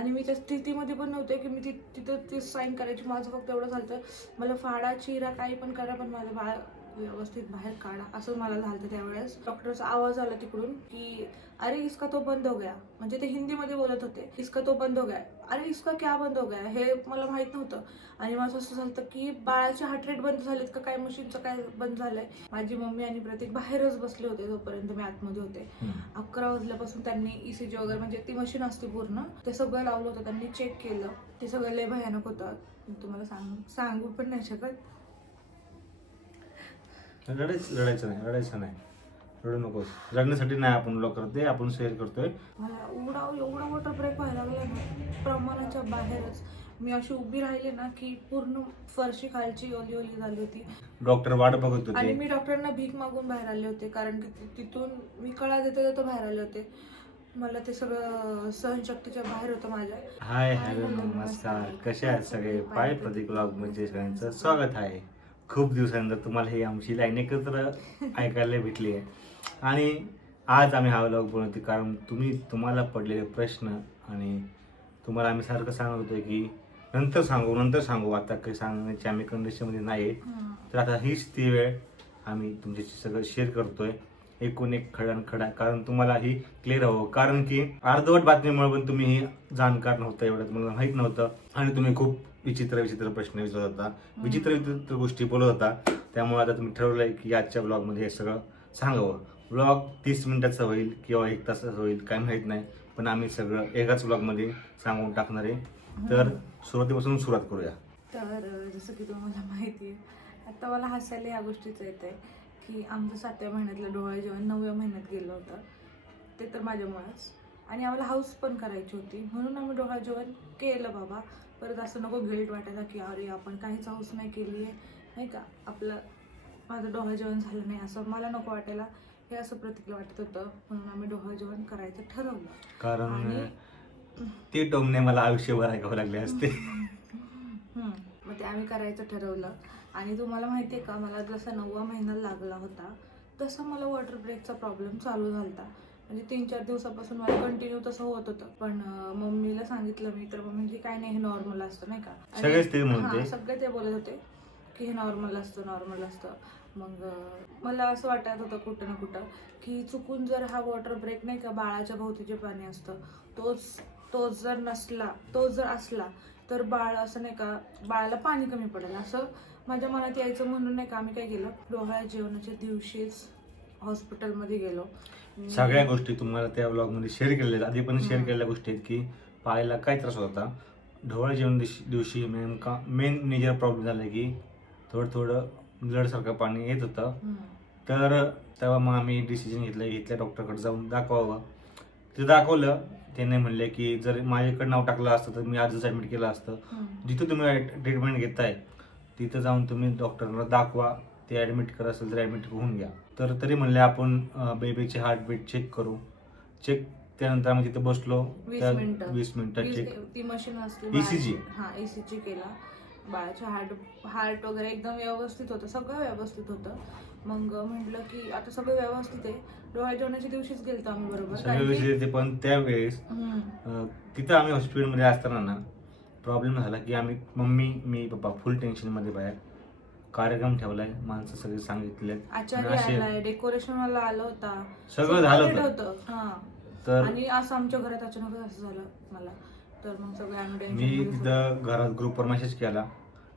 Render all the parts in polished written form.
आणि मी त्या स्थितीमध्ये पण नव्हते की मी तिथं ते साईन करायची. माझं फक्त एवढं झालं, मला फाडा चिरा काही पण करा पण माझं बाळ व्यवस्थित बाहेर काढा असं मला झालं. त्यावेळेस डॉक्टरचा आवाज आला तिकडून की अरे इसका तो बंद हो गया, म्हणजे ते हिंदीमध्ये बोलत होते. इसका तो बंद हो गया, अरे इसका क्या बंद हो गया, हे मला माहित नव्हतं. आणि माझं असं झालं की बाळाचे हार्ट रेट बंद झालेत का काय, मशीनचं काय बंद झालंय. माझी मम्मी आणि प्रतीक बाहेरच बसले होते जोपर्यंत मी आतमध्ये होते. 11 वाजल्यापासून त्यांनी ECG वगैरे, म्हणजे ती मशीन असते पूर्ण, ते सगळं लावलं होतं. त्यांनी चेक केलं. ते सगळं लय भयानक होतं, तुम्हाला सांगू पण नाही शकत. रडायचं नाही, रडू नकोस. रडण्यासाठी नाही आपण ब्लॉग करते, आपण शेअर करतोय. मला एवढा मोठा ब्रेक व्हायला लागला ना, प्रमाणाच्या बाहेरच. मी अशी उभी राहिली ना की पूर्ण फरशी खालची ओली ओली झाली होती. डॉक्टर वाट बघत होते आणि मी डॉक्टरांना भीक मागून बाहेर आले होते, कारण की तिथून मी कळा देता बाहेर आले होते. मला ते सगळं सहनशक्तीच्या बाहेर होतं माझ्या. हाय हॅलो नमस्कार, कसे आहेत सगळे? पाय प्रतीक ब्लॉग मध्ये सगळ्यांचं स्वागत आहे. खूप दिवसानंतर तुम्हाला ही आमची लाईन एकत्र ऐकायला भेटली आहे. आणि आज आम्ही हा ब्लॉग बनवतो कारण तुम्हाला पडलेले प्रश्न, आणि तुम्हाला आम्ही सारखं सांगत होतो की नंतर सांगू, आता काही सांगण्याची आम्ही कंडिशनमध्ये नाही. तर आता हीच ती वेळ, आम्ही तुमच्याशी सगळं शेअर करतोय, एकूण एक खडा, कारण तुम्हाला ही क्लिअर हवं. कारण की अर्धवट बातमीमुळे पण तुम्ही ही जाणकार नव्हतं, एवढं तुम्हाला माहीत नव्हतं. आणि तुम्ही खूप विचित्र प्रश्न विचारत होता, विचित्र गोष्टी बोलत होता. त्यामुळे आता तुम्ही ठरवलंय की आजच्या ब्लॉगमध्ये हे सगळं सांगावं. ब्लॉग 30 मिनिटाचा होईल किंवा 1 तासाचा होईल काय माहीत नाही, पण आम्ही सगळं एकाच ब्लॉगमध्ये सांगून टाकणार आहे. तर सुरुवातीपासून सुरुवात करूया. तर जसं की तुम्हाला माहिती आहे, आता मला हसायला या गोष्टीचं येत आहे की आमचं 7व्या महिन्यातलं डोहाळे जेवण 9व्या महिन्यात गेलं होतं. ते तर माझ्यामुळेच. आणि आम्हाला हाऊस पण करायची होती, म्हणून आम्ही डोहाळे जेवण केलं बाबा. परत असं नको गिल्ट वाटायला की अरे आपण काहीच हाऊस नाही केली आहे, नाही का, माझं डोहाळे जेवण झालं नाही असं मला नको वाटायला. हे असं प्रतीकला वाटत होतं, म्हणून आम्ही डोहाळे जेवण करायचं ठरवलं. कारण ते टोमणे मला आयुष्यभर ऐकावं लागले असते. मग ते आम्ही करायचं ठरवलं. आणि तुम्हाला माहिती आहे का, मला जसा 9वा महिना लागला होता तसा मला वॉटर ब्रेकचा प्रॉब्लेम चालू झाला होता. म्हणजे 3-4 दिवसापासून मला कंटिन्यू तसं होत होतं. पण मम्मीला सांगितलं मी, तर मम्मी काय नाही, हे नॉर्मल असतं, नाही का. सगळे ते बोलत होते की हे नॉर्मल असतं. मग मला असं वाटत होतं कुठं ना कुठं की चुकून जर हा वॉटर ब्रेक, नाही का, बाळाच्या भोवती जे पाणी असतं तोच जर असला तर बाळ असं, नाही का, बाळाला पाणी कमी पडेल असं माझ्या मनात यायचं. म्हणून नाही का आम्ही काय केलं, डोहाळे जेवणाच्या दिवशीच हॉस्पिटलमध्ये गेलो. सगळ्या गोष्टी तुम्हाला त्या ब्लॉगमध्ये शेअर केलेल्या, आधी पण शेअर केलेल्या गोष्टी आहेत की पायाला काय त्रास होता. ढोळ जेवण दिवशी नेमका मेन मेजर प्रॉब्लेम झाला की थोडं ब्लडसारखं पाणी येत होतं. तर तेव्हा मग आम्ही डिसिजन इथल्या डॉक्टरकडे जाऊन दाखवावं. ते दाखवलं. त्याने म्हणले की जर माझ्याकडे नाव टाकलं असतं तर मी आजच ॲडमिट केलं असतं. जिथं तुम्ही ट्रीटमेंट घेताय तिथं जाऊन तुम्ही डॉक्टरला दाखवा, ते ॲडमिट करा असेल तर ॲडमिट होऊन घ्या. तर तरी म्हणले आपण बेबीचे हार्टबीट चेक करू. त्यानंतर आम्ही तिथे बसलो. 20 मिनिटं चेक, ती मशीन असते ECG. ECG केला. बाळाचं हार्ट वगैरे एकदम व्यवस्थित होतं, सगळं व्यवस्थित होतं. मग म्हटलं की आता सगळं व्यवस्थित आहे. डोहाळे जेवणाच्या दिवशीच गेलतो आम्ही बरोबर. सगळं व्यवस्थित, पण त्यावेळेस तिथं आम्ही हॉस्पिटलमध्ये असताना ना प्रॉब्लेम झाला की आम्ही मम्मी मी पप्पा फुल टेन्शनमध्ये बाहेर. कार्यक्रम ठेवलाय, माणसं सगळे सांगितले, आचार्य डेकोरेशन वाला आलं होता, सगळं झालं होतं. तर आणि असं आमच्या घरात अचानक असं झालं मला. तर मग सगळे मी तिथं घरात ग्रुपवर मेसेज केला,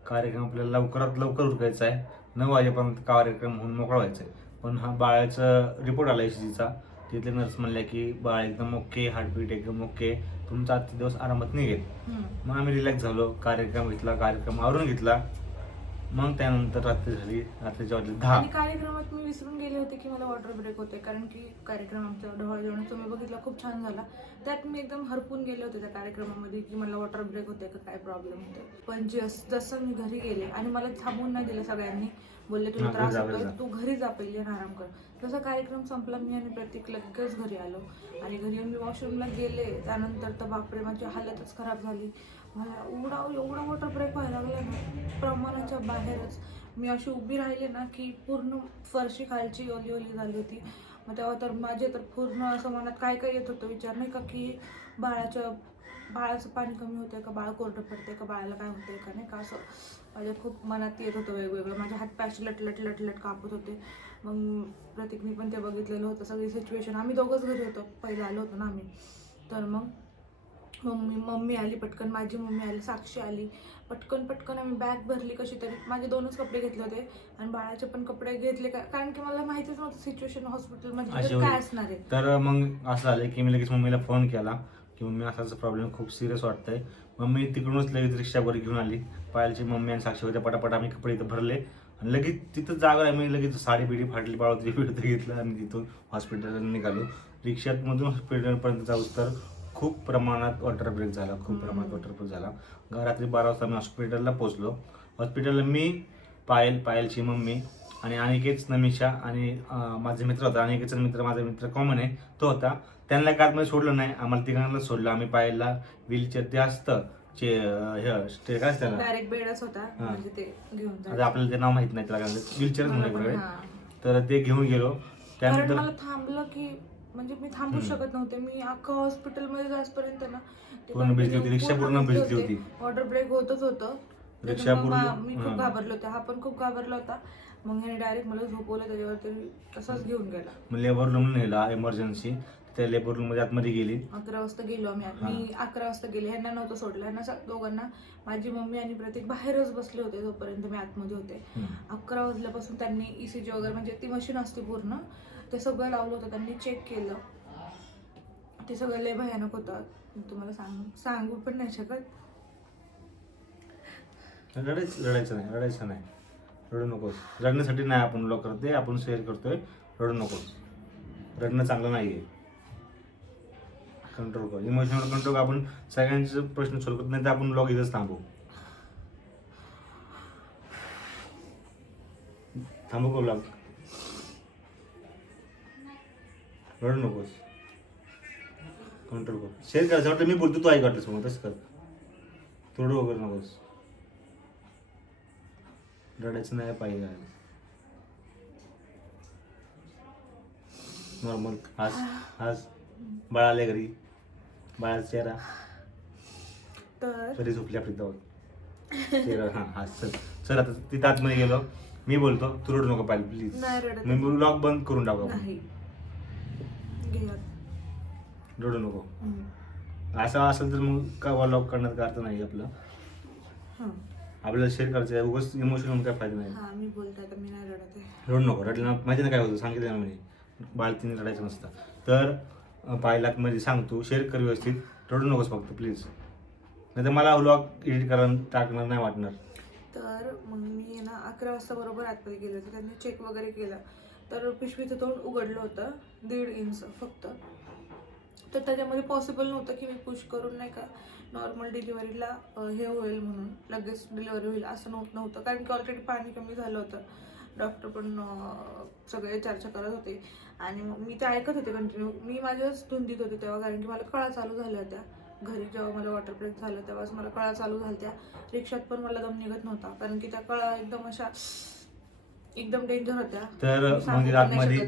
कार्यक्रम आपल्याला लवकरात लवकर उरकायचा आहे, 9 वाजेपर्यंत कार्यक्रम होऊन मोकळा व्हायचा आहे. पण हा बाळाचा रिपोर्ट आला ECGचा. तिथले नर्स म्हणल्या की बाळ एकदम ओके, हार्टबीट एकदम ओके, तुमचा आजचे दिवस आरामात निघेल. मग आम्ही रिलॅक्स झालो, कार्यक्रम आवरून घेतला. मग त्यानंतर रात्री झाली, रात्रीच्या वाजले 10. आणि कार्यक्रमात मी विसरून गेले होते की मला वॉटर ब्रेक होते, कारण की कार्यक्रम आमचा डोहाळे जेवण तुम्ही बघितला खूप छान झाला. त्यात मी एकदम हरपून गेले होते त्या कार्यक्रमामध्ये की मला वॉटर ब्रेक होते का काय प्रॉब्लेम होते. पण जसं मी घरी गेले आणि मला थांबून नाही दिलं, सगळ्यांनी बोलले तुला त्रास होतोय, तू घरी जा पहिले आणि आराम कर. जसा कार्यक्रम संपला मी आणि प्रतीक लगेच घरी आलो. आणि घरी येऊन मी वॉशरूमला गेले. त्यानंतर तर बापरे, माझी हालतच खराब झाली. मला एवढा मोठा ब्रेक व्हायला लागला ना, प्रमाणाच्या बाहेरच. मी अशी उभी राहिली ना की पूर्ण फरशी खालची ओली ओली झाली होती. मग तेव्हा तर माझे तर पूर्ण असं मनात काय येत होतं विचार, नाही का, की बाळाच्या बाळाचं पाणी कमी होतंय का, बाळ कोरडं पडतंय का, बाळाला काय होतंय का नाही का, असं माझ्या खूप मनात येत होतं वेगवेगळं. माझ्या हात पाय असे लट कापत होते. मग प्रतीकने पण ते बघितलेलं होतं सगळी सिच्युएशन. आम्ही दोघंच घरी होतो, पहिलं आलो होतो ना आम्ही. तर मग मम्मी आली पटकन, माझी मम्मी आली, साक्षी आली, पटकन आम्ही बॅग भरली कशी तरी. माझे 2च कपडे घेतले होते आणि बाळाचे पण कपडे घेतले, कारण की मला माहितीच नव्हतं सिच्युएशन हॉस्पिटलमध्ये काय असणार आहे. तर मग असं झालं की मी लगेच मम्मीला फोन केला की मम्मी असाच प्रॉब्लेम खूप सिरियस वाटतंय. मम्मी तिकडूनच लगेच रिक्षावर घेऊन आली. पायलची मम्मी आणि साक्षी होत्या. पटापट आम्ही कपडे इथं भरले आणि लगेच तिथं जागा आम्ही लगेच साडी बिडी फाटली, बाळातली बिडतं घेतलं आणि तिथून हॉस्पिटलला निघालो. रिक्षातमधून हॉस्पिटलपर्यंत जाऊस तर खूप प्रमाणात वॉटर ब्रेक झाला, झाला. रात्री 12 वाजता मी हॉस्पिटलला पोहोचलो. हॉस्पिटलला मी, पायलची मम्मी आणि अनिकेत, नमिषा आणि माझा मित्र होता. अनिकेतचा मित्र, माझा मित्र कॉमन आहे तो होता. त्यांना कारमध्ये सोडलं नाही, आम्हाला तिघांनाच सोडलं. आम्ही पायलला व्हीलचेअर ते असतं काय असतं डायरेक्ट बेडच होता, म्हणजे ते घेऊन आता आपल्याला ते नाव माहित नाही, त्याला व्हीलचेअरच म्हणून तर ते घेऊन गेलो. त्यानंतर मला थांबलं की म्हणजे मी थांबू शकत नव्हते. मी अख्खा हॉस्पिटलमध्ये जायपर्यंत ना पूर्ण भिजली होती, रिक्षा पूर्ण भिजली होती. वॉटर ब्रेक होतच होतं. रिक्षा पूर्ण मी खूप घाबरले होते, हा पण खूप घाबरला होता. मग ह्याने डायरेक्ट मला झोपवलं त्याच्यावरती, तसाच घेऊन गेला. मग लेबर रूम नेला इमर्जन्सी. त्या लेबर रूम मध्ये आतमध्ये गेली. 11 वाजता गेलो आम्ही. मी 11 वाजता गेले, ह्यांना नव्हतं सोडलं. ह्यांना दोघांना, माझी मम्मी आणि प्रतीक बाहेरच बसले होते जोपर्यंत मी आतमध्ये होते. 11 वाजल्यापासून त्यांनी ECG वगैरे, म्हणजे ती मशीन असते पूर्ण, ते सगळं लावलं होतं. त्यांनी चेक केलं. ते सगळं लय भयानक होतं, तुम्हाला सांगू पण नाही शकत. रडायचं नाही, रडू नकोस. रडण्यासाठी नाही आपण ब्लॉग करतोय, आपण शेअर करतोय. रडू नकोस, रडणं चांगलं नाहीये. कंट्रोल कर, इमोशनल कंट्रोल. आपण सगळ्यांचे प्रश्न सॉल्व्ह करत नाही तर आपण ब्लॉग इथंच थांबू का ब्लॉग? रडू नकोस, कंट्रोल कर. शेअर करायचं वाटतं मी बोलतो, तू ऐक वाटलंस मग तसं कर. थोडं वगैरे नकोस, रडायचं नाही पाहिजे. नॉर्मल आज बाळ आले घरी, बाळाचा चेहरा तरी झोपली आपली जवळ चेहरा. हा चल आता तिथं आतमध्ये गेलो. मी बोलतो, तू रडू नको पाहिजे प्लीज. मी ब्लॉग बंद करून टाकू. रडू नको. असं असेल तर मग का ब्लॉग करण्यात अर्थ नाही आपलं. आपल्याला शेअर करायचं आहे, उगाच इमोशनल काय फायदा नाही. मी बोलते आता, मी नाही रडत आहे. रडू नको. रडलं माहिती ना काय होतं, सांगितलं ना मी, बाळतीने रडायचं नसतं. तर पाहिलात मध्ये सांगतो, शेअर कर व्यवस्थित, रडू नकोस फक्त प्लीज. नाही तर मला व्लॉग एडिट करायला टाकणार नाही वाटणार. तर मग मी ना 11 वाजता बरोबर आतमध्ये गेले होते. त्यांनी चेक वगैरे केलं तर पिशवीचं तोंड उघडलं होतं 1.5 इंच फक्त. तर त्याच्यामध्ये पॉसिबल नव्हतं की मी पुश करून नाही का नॉर्मल डिलिव्हरीला हे होईल म्हणून, लगेच डिलिव्हरी होईल असं नव्हतं. कारण की ऑलरेडी पाणी कमी झालं होतं. डॉक्टर पण सगळे चर्चा करत होते आणि मग मी ते ऐकत होते कंटिन्यू. मी माझ्याच धुंदीत होते तेव्हा, कारण की मला कळा चालू झाल्या होत्या. घरी जेव्हा मला वॉटर ब्रेक झालं तेव्हाच मला कळा चालू झाल्या त्या. रिक्षात पण मला दम निघत नव्हता, कारण की त्या कळा एकदम डेंजर होत्या. तर मंदिर आतमध्ये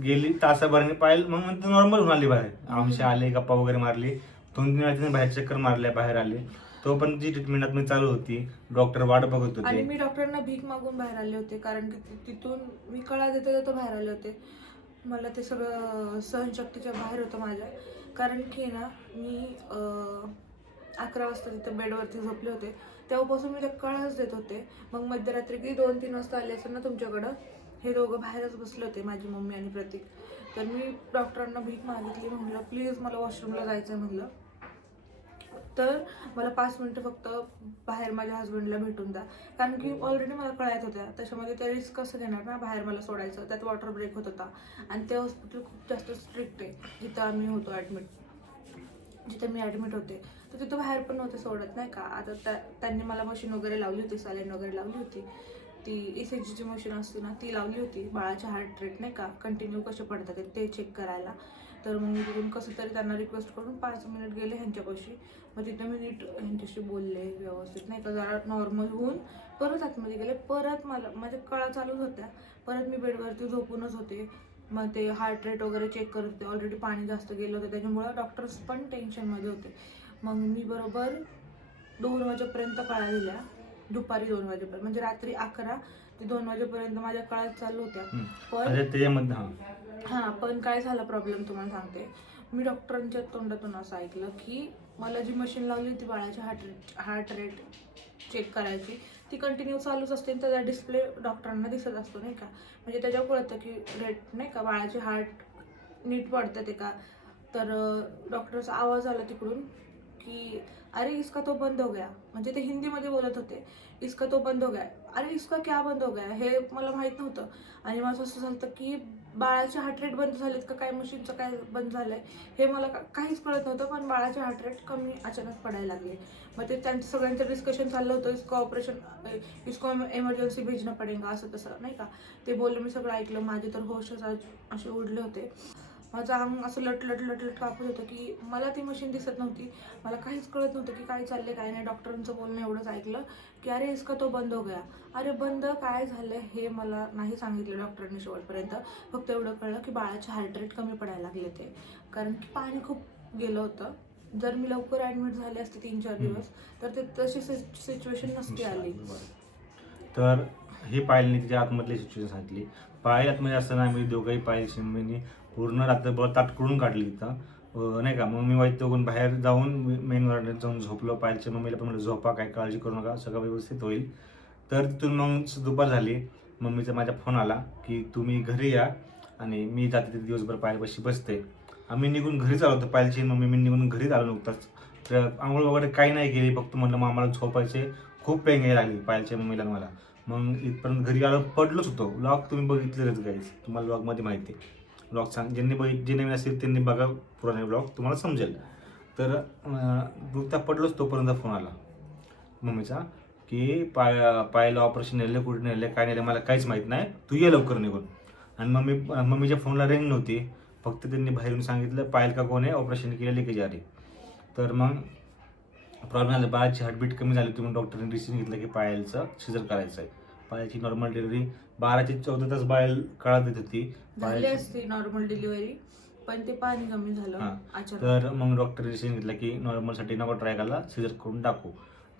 गेली, तासाभराने पाहिलं, मग नंतर नॉर्मल होऊन आली बाहेर. आमचे आले, गप्पा वगैरे मारली. 2-3 वेळा बाहेर चक्कर मारल्या, बाहेर आले. तो पण जी ट्रीटमेंट आतमध्ये चालू होती, डॉक्टर वाट बघत होते. आणि मी डॉक्टरांना भीक मागून बाहेर आले होते, कारण की तिथून मी कळा देता बाहेर आले होते. मला ते सगळं सहनशक्तीच्या बाहेर होतं माझ्या. कारण की ना मी 11 वाजता तिथे बेडवरती झोपले होते, तेव्हापासून मी त्या कळाच देत होते. मग मध्यरात्री की 2-3 वाजता आले असेल ना तुमच्याकडं, हे दोघं बाहेरच बसले होते, माझी मम्मी आणि प्रतीक. तर मी डॉक्टरांना भीक मागितली, म्हणलं प्लीज मला वॉशरूमला जायचं आहे म्हणलं. तर मला 5 मिनिटं फक्त बाहेर माझ्या हस्बंडला भेटून द्या, कारण की ऑलरेडी मला कळायत होत्या. त्याच्यामध्ये त्या रिस्क कसं घेणार ना, बाहेर मला सोडायचं. त्यात वॉटर ब्रेक होत होता आणि ते हॉस्पिटल खूप जास्त स्ट्रिक्ट आहे जिथं आम्ही होतो जिथं मी ॲडमिट होते. तर तिथं बाहेर पण नव्हते सोडत नाही का. आता त्यांनी मला मशीन वगैरे लावली होती, सलाईन वगैरे लावली होती. ती ECGची मशीन असते ना, ती लावली होती. बाळाचे हार्ट रेट नाही का कंटिन्यू कसे पडतात ते चेक करायला. तर मग मी तिथून कसं तरी त्यांना रिक्वेस्ट करून 5 मिनिट गेले ह्यांच्यापाशी. मग तिथं मी नीट ह्यांच्याशी बोलले व्यवस्थित नाही का, जरा नॉर्मल होऊन परत आतमध्ये गेले. परत माझ्या कळा चालूच होत्या. परत मी बेडवरती झोपूनच होते. मग ते हार्ट रेट वगैरे चेक करत होते. ऑलरेडी पाणी जास्त गेलं होतं, त्याच्यामुळं डॉक्टर्स पण टेन्शनमध्ये होते. मग मी बरोबर 2 वाजेपर्यंत कळा दिल्या, दुपारी 2 वाजेपर्यंत, म्हणजे रात्री 11 ते 2 वाजेपर्यंत माझ्या कळा चालू होत्या. पण त्याच्यामध्ये पण काय झाला प्रॉब्लेम तुम्हाला सांगते. मी डॉक्टरांच्या तोंडातून असं ऐकलं की मला जी मशीन लावली होती बाळाची हार्ट रेट चेक करायची, ती कंटिन्यू चालूच असते आणि त्याचा डिस्प्ले डॉक्टरांना दिसत असतो नाही का, म्हणजे त्याच्यावर कळतं की रेट नाही का बाळाचे हार्ट नीट पडतं ते का. तर डॉक्टरचा आवाज आला तिकडून की अरे इसका तो बंद हो गया, म्हणजे ते हिंदीमध्ये बोलत होते, इसका तो बंद हो गया. अरे इसका क्या बंद हो गया हे मला माहीत नव्हतं. आणि माझं असं झालं की बाळाचे हार्ट रेट बंद झालेत का काय, मशीनचं काय बंद झालंय हे मला काहीच कळत नव्हतं. पण बाळाचे हार्ट रेट कमी अचानक पडायला लागले. मग ते त्यांचं सगळ्यांचं डिस्कशन चाललं होतं, इसको एमर्जन्सी भेजना पडेगा असं तसं नाही का. ते बोलले, मी सगळं ऐकलं. माझे तर होशच असे उडले होते. माझं अंग असं लट कापत होतं की मला ती मशीन दिसत नव्हती, मला काहीच कळत नव्हतं की काय चाललंय काय नाही. डॉक्टरांचं बोलणं एवढंच ऐकलं की अरे इसका तो बंद हो गया. अरे बंद काय झालं हे मला नाही सांगितलं डॉक्टरांनी शेवटपर्यंत. फक्त एवढं कळलं की बाळाचे हार्ट रेट कमी पडायला लागले ते, कारण की पाणी खूप गेलं होतं. जर मी लवकर ॲडमिट झाले असते 3-4 दिवस तर ते तशी सिच्युएशन नसती आली. तर ही पायलने तिच्या आतमधली सिच्युएशन सांगितली. पायल आतमध्ये असताना आम्ही दोघंही पायल शिंबीनी पूर्ण रात्रभर ताट करून काढली तिथं नाही का. मग मी वाईट बघून बाहेर जाऊन मेन वॉर्डात जाऊन झोपलो. पायलच्या मम्मीला पण म्हणलं झोपा, काय काळजी करू नका, सगळं व्यवस्थित होईल. तर तिथून मग दुपार झाली. मम्मीचा माझा फोन आला की तुम्ही घरी या आणि मी जाते तिथे दिवसभर पायलपाशी बसते. आम्ही निघून घरीच आलो होतो, पायलची मम्मी मी निघून घरीच आलो नुकताच. तर आंघोळ वगैरे काही नाही केली, फक्त म्हणलं मग आम्हाला झोपायचे खूप पेंग यायला लागली पायलच्या मम्मीला मला. मग इथपर्यंत घरी आलो, पडलोच होतो. व्लॉग तुम्ही बघितलेच गाईज, तुम्हाला व्लॉगमध्ये माहिती आहे. व्लॉग जे नवीन असेल त्यांनी बघा पुराणे व्लॉग, तुम्हाला समजेल. तर दुखता पडलोच तोपर्यंत फोन आला मम्मीचा की पायला ऑपरेशन नेलं, कुठे नेलं, काय नेलं मला काहीच माहीत नाही, तू ये लवकर निघून. आणि मम्मीच्या फोनला रेंज नव्हती. फक्त त्यांनी बाहेरून सांगितलं पायल का कोण आहे, ऑपरेशन केलं, लिकेज आली. तर मग प्रॉब्लेम झाला, बाळाची हार्टबीट कमी झाली होती. म्हणून डॉक्टरांनी डिसिजन घेतलं की पायलचं सिजर करायचं आहे. पायलची नॉर्मल डिलिव्हरी 12 ते 14 तास बायल काळात देत होती. झाली असती नॉर्मल डिलिव्हरी, पण ते पाणी कमी झालं अचानक. तर मग डॉक्टरने डिसिजन घेतलं की नॉर्मलसाठी नको ट्राय करायला, सिजर करून टाकू.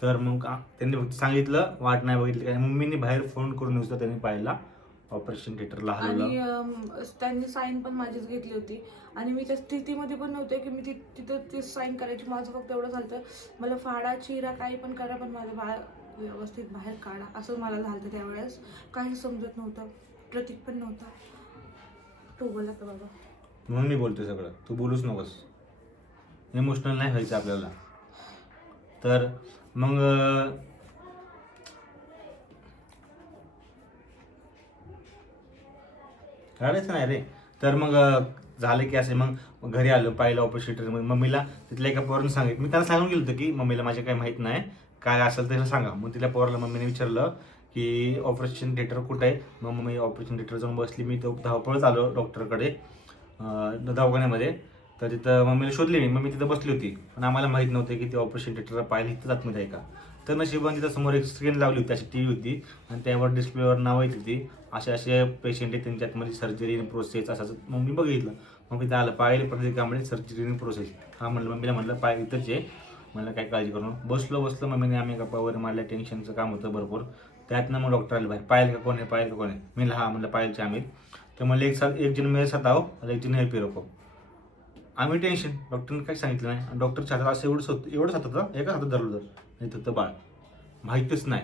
तर मग त्यांनी फक्त सांगितलं, वाट नाही बघितली काय. मम्मीने बाहेर फोन करून दिसतो त्यांनी पायला ऑपरेशन थिएटरला हलवलं. आणि त्यांनी साईन पण माझीच घेतली होती. आणि मी त्या स्थितीमध्ये पण नव्हते की मी तिथं ती साईन करायची. माझं फक्त एवढं झालं, मला फाडा चिरा काही पण करा, पण माझं बाळ व्यवस्थित बाहेर काढा असं मला झालं. त्यावेळेस काहीच समजत नव्हतं, प्रतीक पण नव्हता. तू बोला तर बाबा. म्हणून मी बोलतोय सगळं, तू बोलूच नकोस, इमोशनल नाही व्हायचं आपल्याला. तर मग काढायचं नाही रे. तर मग झालं की असे मग घरी आलो, पाहिलं ऑपरेशन. मग मम्मीला तिथल्या एका पोरानं सांगितलं, मी त्यांना सांगून गेलो होतं की मम्मीला माझ्या काही माहीत नाही, काय असेल त्याला सांगा. मग तिथल्या पोराला मम्मीने विचारलं की ऑपरेशन थिएटर कुठं आहे. मग मम्मी ऑपरेशन थिएटर जाऊन बसली. मी तो धावपळच आलो डॉक्टरकडे दवाखान्यामध्ये. तर तिथं मम्मीला शोधली मी, मम्मी तिथं बसली होती. पण आम्हाला माहीत नव्हतं की ते ऑपरेशन थिएटरला पाहिलं इथं आतमध्ये आहे का. तर नशिबाने तिथं समोर एक स्क्रीन लावली होती, अशी TV होती आणि त्यावर डिस्प्लेवर नाव येत होती, असे पेशंट आहे त्यांच्या आतमध्ये सर्जरी इन प्रोसेस असं. मग मी बघितलं, मग मी आलं पाहिलं प्रत्येक कामामध्ये सर्जरी इन प्रोसेस. हा म्हणलं, मम्मीला म्हणलं पाय इथंच आहे, म्हणलं काय काळजी करून बसलो. मम्मीने आम्ही गप्पा वगैरे मारल्या, टेन्शनचं काम होतं भरपूर. त्यातनं मग डॉक्टर आले बाहेर, पायल का कोण आहे, पायल का कोण आहे. मी हा म्हणलं पायलचे आम्ही. तर म्हणलं एक जण मेरे साथ आओ और एक जण हे पे रखो. आम्ही टेन्शन, डॉक्टरने काही सांगितलं नाही. आणि डॉक्टरच्या हातात असं एवढंच हातात, एका हातात धरलं होतं, नाही तर बाळ माहीतच नाही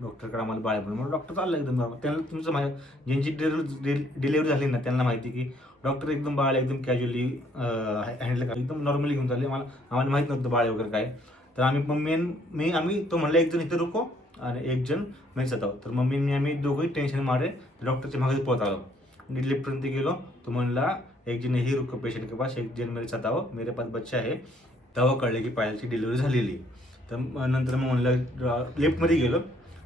डॉक्टरकडे आम्हाला बाळ म्हणून. मग डॉक्टर चाललं एकदम बरोबर. त्यांना तुमचं ज्यांची डिलिव्हरी झाली ना त्यांना माहिती की डॉक्टर एकदम बाळ एकदम कॅज्युअली हँडल करा, एकदम नॉर्मली घेऊन चालले. आम्हाला माहीत नव्हतं बाळ वगैरे काय. तर आम्ही तो म्हणलं एक जण इथे रुको आणि एक जण मेरे साथ आओ. तर मम्मीने आम्ही दोघंही टेन्शन मारे डॉक्टरच्या मागे पळत आलो. डिलिव्हरीपर्यंत गेलो. तो म्हणला एक जण ही रुको पेशंट के पास, एक जण मेरे साथ आओ, मेरे पास बच्चा आहे. तेव्हा कळलं की पायलची डिलिव्हरी झालेली. तर नंतर मग म्हणलं लिफ्टमध्ये गेलो.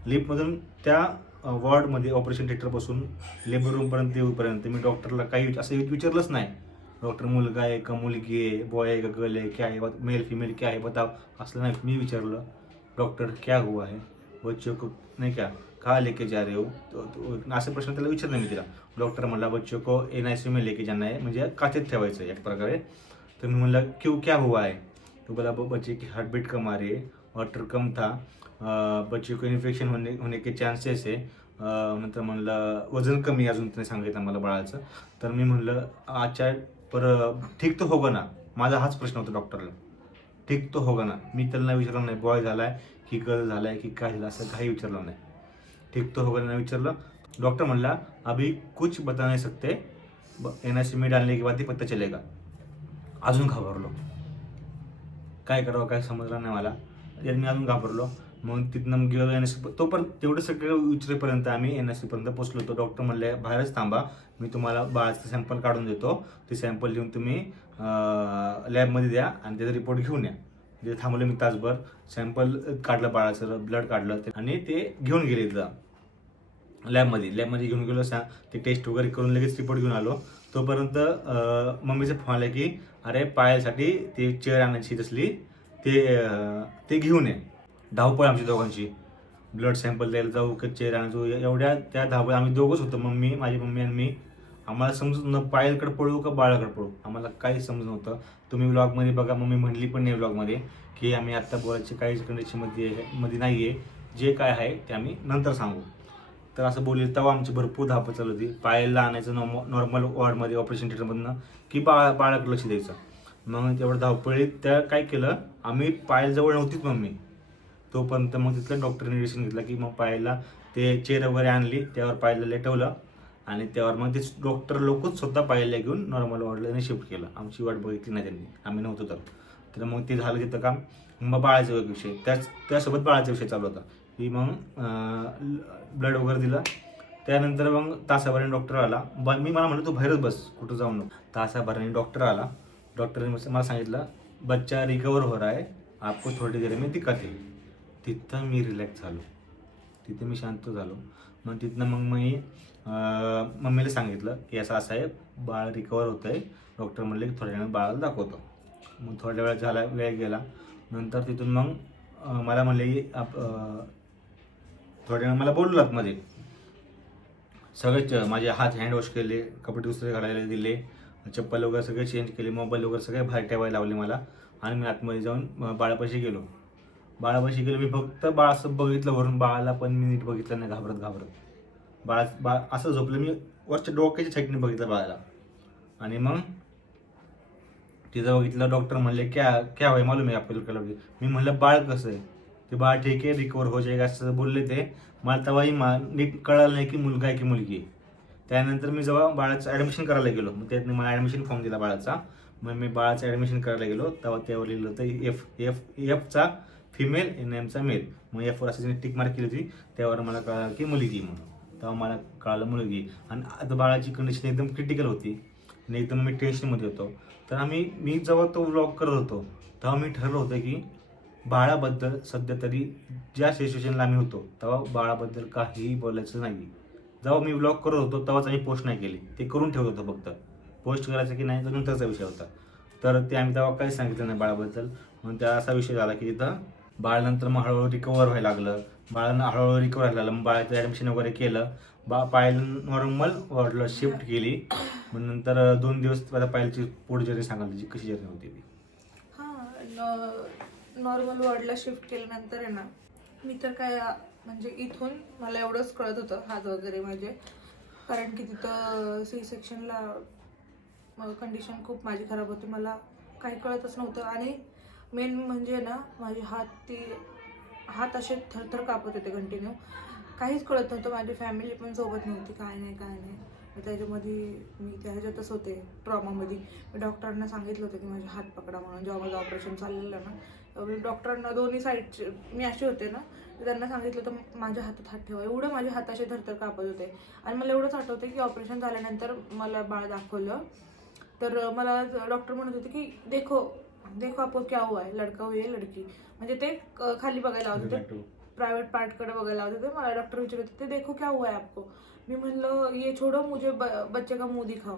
लिफ्टमधून त्या वॉर्डमध्ये ऑपरेशन थिएटरपासून लेबर रूमपर्यंत येऊपर्यंत मी डॉक्टरला काही असं विचारलंच नाही. डॉक्टर मुलगा आहे का मुलगी आहे, बॉय आहे का गर्ल आहे, क्या आहे, मेल फीमेल क्या है बताओ, असलं नाही. मी विचारलं डॉक्टर क्या हुआ है, बच्चों को नाही क्या कहाँ लेके जा रहे हो, असे प्रश्न त्याला विचारलं मी तिला. डॉक्टर म्हणला बच्चों को NICU में लेके जाना है, म्हणजे काचेत ठेवायचं आहे एक प्रकारे. तर मी म्हणलं क्यों क्या हुआ है. तो बोला बच्चे की हार्ट बीट कम आ रही है, वाटर कम था, बच्चे को इन्फेक्शन होने के चान्सेस आहे. नंतर म्हणलं वजन कमी अजून त्याने सांगितलं मला बाळाचं. तर मी म्हणलं अच्छा पर ठीक तो होगा ना, माझा हाच प्रश्न होता डॉक्टरला, ठीक तो होगा ना. मी त्याला नाही विचारलं नाही बॉय झालाय की गर्ल झालाय की काय झालं, असं काही विचारलं नाही. ठीक तो होगा नाही विचारलं. डॉक्टर म्हणला अभी कुछ बता नहीं सकते, NIC में डालने के बाद ही पता चलेगा. अजून घाबरलो, काय करावं काय समजलं नाही मला. यात मी अजून घाबरलो. मग तिथनं मग गेलो NIC. तोपर्यंत तेवढं सगळं विचारेपर्यंत आम्ही NIC पर्यंत पोचलो होतो. डॉक्टर म्हणले बाहेरच थांबा, मी तुम्हाला बाळाचं सॅम्पल काढून देतो, ते सॅम्पल घेऊन तुम्ही लॅबमध्ये द्या आणि त्याचा रिपोर्ट घेऊन या. तिथे थांबलो मी तासभर. सॅम्पल काढलं बाळाचं, ब्लड काढलं आणि ते घेऊन गेले तिथं लॅबमध्ये घेऊन गेलो. ते टेस्ट वगैरे करून लगेच रिपोर्ट घेऊन आलो. तोपर्यंत मम्मीचा फोन आला की अरे पायासाठी ते चेअर आणायची तसली ते घेऊन ये. धावपळ आमची दोघांची, ब्लड सॅम्पल द्यायला जाऊ का चेअर आणायचो, एवढ्या त्या धावपळ. आम्ही दोघंच होतो, माझी मम्मी आणि मी. आम्हाला समजत न पायलकडे पळू का बाळाकडे पळू, आम्हाला काही समजत नव्हतं. तुम्ही व्लॉगमध्ये बघा, मम्मी म्हणली पण नाही व्लॉगमध्ये की आम्ही आत्ता बोलायची काही कंडिशनमध्ये नाही आहे, जे काय आहे ते आम्ही नंतर सांगू. तर असं बोलले. तेव्हा आमची भरपूर धावपळ चालू होती. पायाला आणायचं नॉर्मल वॉर्डमध्ये ऑपरेशन थिएटरमधनं की बाळाकडे लक्ष द्यायचं. मग तेवढं धावपळीत त्या काय केलं, आम्ही पायाजवळ नव्हतीच मम्मी तोपर्यंत. मग तिथलं डॉक्टरने डिसिजन घेतला की मग पायाला ते चेअर वगैरे आणली, त्यावर पायाला लेटवलं आणि त्यावर मग ते डॉक्टर लोकच स्वतः पायाला घेऊन नॉर्मल वॉर्डला शिफ्ट केलं. आमची वाट बघितली नाही त्यांनी, आम्ही नव्हतो तर मग ते झालं तिथं काम. मग बाळाचा विषय त्यासोबत बाळाचा विषय चालू होता की मग ब्लड वगैरे दिलं. त्यानंतर मग तासाभराने डॉक्टर आला. मला म्हणलं तू बाहेरच बस, कुठं जाऊ नको. तासाभराने डॉक्टर आला. डॉक्टरने मला सांगितलं बच्चा रिकवर हो रहा है, आपको थोडी देर में दिक्कत है. तिथं मी रिलॅक्स झालो, तिथे मी शांत झालो. मग तिथनं मग मी मम्मीला सांगितलं की असं आहे, बाळ रिकवर होतं आहे. डॉक्टर म्हणले की थोड्या वेळाने बाळाला दाखवतो. मग थोड्या वेळ गेला. नंतर तिथून मग मला म्हणले की थोड्या वेळ मला बोललात मध्ये. सगळेच माझे हात हँडवॉश केले, कपडे दुसरे घालायला दिले, चप्पल वगैरे सगळे चेंज केले, मोबाईल वगैरे सगळे बाहेर ठेवायला लावले मला. आणि मी आतमध्ये जाऊन बाळापाशी गेलो. मी फक्त बाळ असं बघितलं वरून, बाळाला पण मी नीट बघितलं नाही, घाबरत. बाळ असं झोपलं, मी वरच्या डोक्याच्या साईडने बघितलं बाळाला. आणि मग तिथं बघितलं. डॉक्टर म्हणले क्या होय मालूम आहे आपल्याला केलं. मी म्हणलं बाळ कसं आहे, ते बाळ ठीक आहे, रिकवर हो जाएगा असं बोलले ते. मला तेव्हाही नीट कळलं नाही की मुलगा आहे की मुलगी आहे. त्यानंतर मी जेव्हा बाळाचं ॲडमिशन करायला गेलो, मग त्यातनं मला ॲडमिशन फॉर्म दिला बाळाचा. मग मी बाळाचं ॲडमिशन करायला गेलो, तेव्हा त्यावर लिहिलं होतं एफचा फिमेल, NMचा मेल. मग Fवर असं टिक मार्क केली होती, त्यावर मला कळलं की मुलगी म्हणून. तेव्हा मला कळालं मुलगी. आणि आता बाळाची कंडिशन एकदम क्रिटिकल होती आणि एकदम मी टेन्शनमध्ये होतो. तर मी जेव्हा तो व्लॉग करत होतो तेव्हा मी ठरलं होतं की बाळाबद्दल सध्या तरी ज्या सिच्युएशनला आम्ही होतो तेव्हा बाळाबद्दल काहीही बोलायचं नाही. जेव्हा मी व्लॉग करत होतो तेव्हाच आम्ही पोस्ट नाही केली, ते करून ठेवत होतो फक्त. पोस्ट करायचं की नाही तर नंतरचा विषय होता. तर ते आम्ही तेव्हा काहीच सांगितलं नाही बाळाबद्दल. मग त्या असा विषय झाला की तिथं बाळानंतर मग हळूहळू रिकवर व्हायला लागलं. बाळानं हळूहळू रिकवर व्हायला लागलं. मग बाळाचं ॲडमिशन वगैरे केलं. पायल नॉर्मल वॉर्डला शिफ्ट केली. मग नंतर 2 दिवस मला पायलची पुढे जर्नी सांगाल त्याची कशी जर्नी होती ती. नॉर्मल वॉर्डला शिफ्ट केल्यानंतर आहे ना, मी तर काय म्हणजे इथून मला एवढंच कळत होतं हात वगैरे म्हणजे, कारण की तिथं C-सेक्शनला कंडिशन खूप माझी खराब होती, मला काही कळतच नव्हतं. आणि मेन म्हणजे ना माझे हात असे थरथर कापत होते कंटिन्यू, काहीच कळत नव्हतं. माझी फॅमिली पण सोबत नव्हती, काय नाही. त्याच्यामध्ये मी ह्याच्यातच होते, ट्रॉमामध्ये. मी डॉक्टरांना सांगितलं होतं की माझे हात पकडा म्हणून. जेव्हा माझं ऑपरेशन चाललेलं ना, डॉक्टरांना दोन्ही साईडचे मी असे होते ना, तर त्यांना सांगितलं होतं माझ्या हातात हात ठेवा. एवढं माझे हात असे थरथर कापत होते. आणि मला एवढंच आठवतं की ऑपरेशन झाल्यानंतर मला बाळ दाखवलं तर मला डॉक्टर म्हणत होते की देखो आपको क्या हुआ है, लड़का हुई है लड़की, म्हणजे ते खाली बघायला लावत होते, प्रायव्हेट पार्टकडे बघायला लावत होते. मला डॉक्टर विचारत होते देखो क्या हुआ है आपको. मी म्हणलं ये छोडो, मुझे बच्चे का मुंह दिखाओ.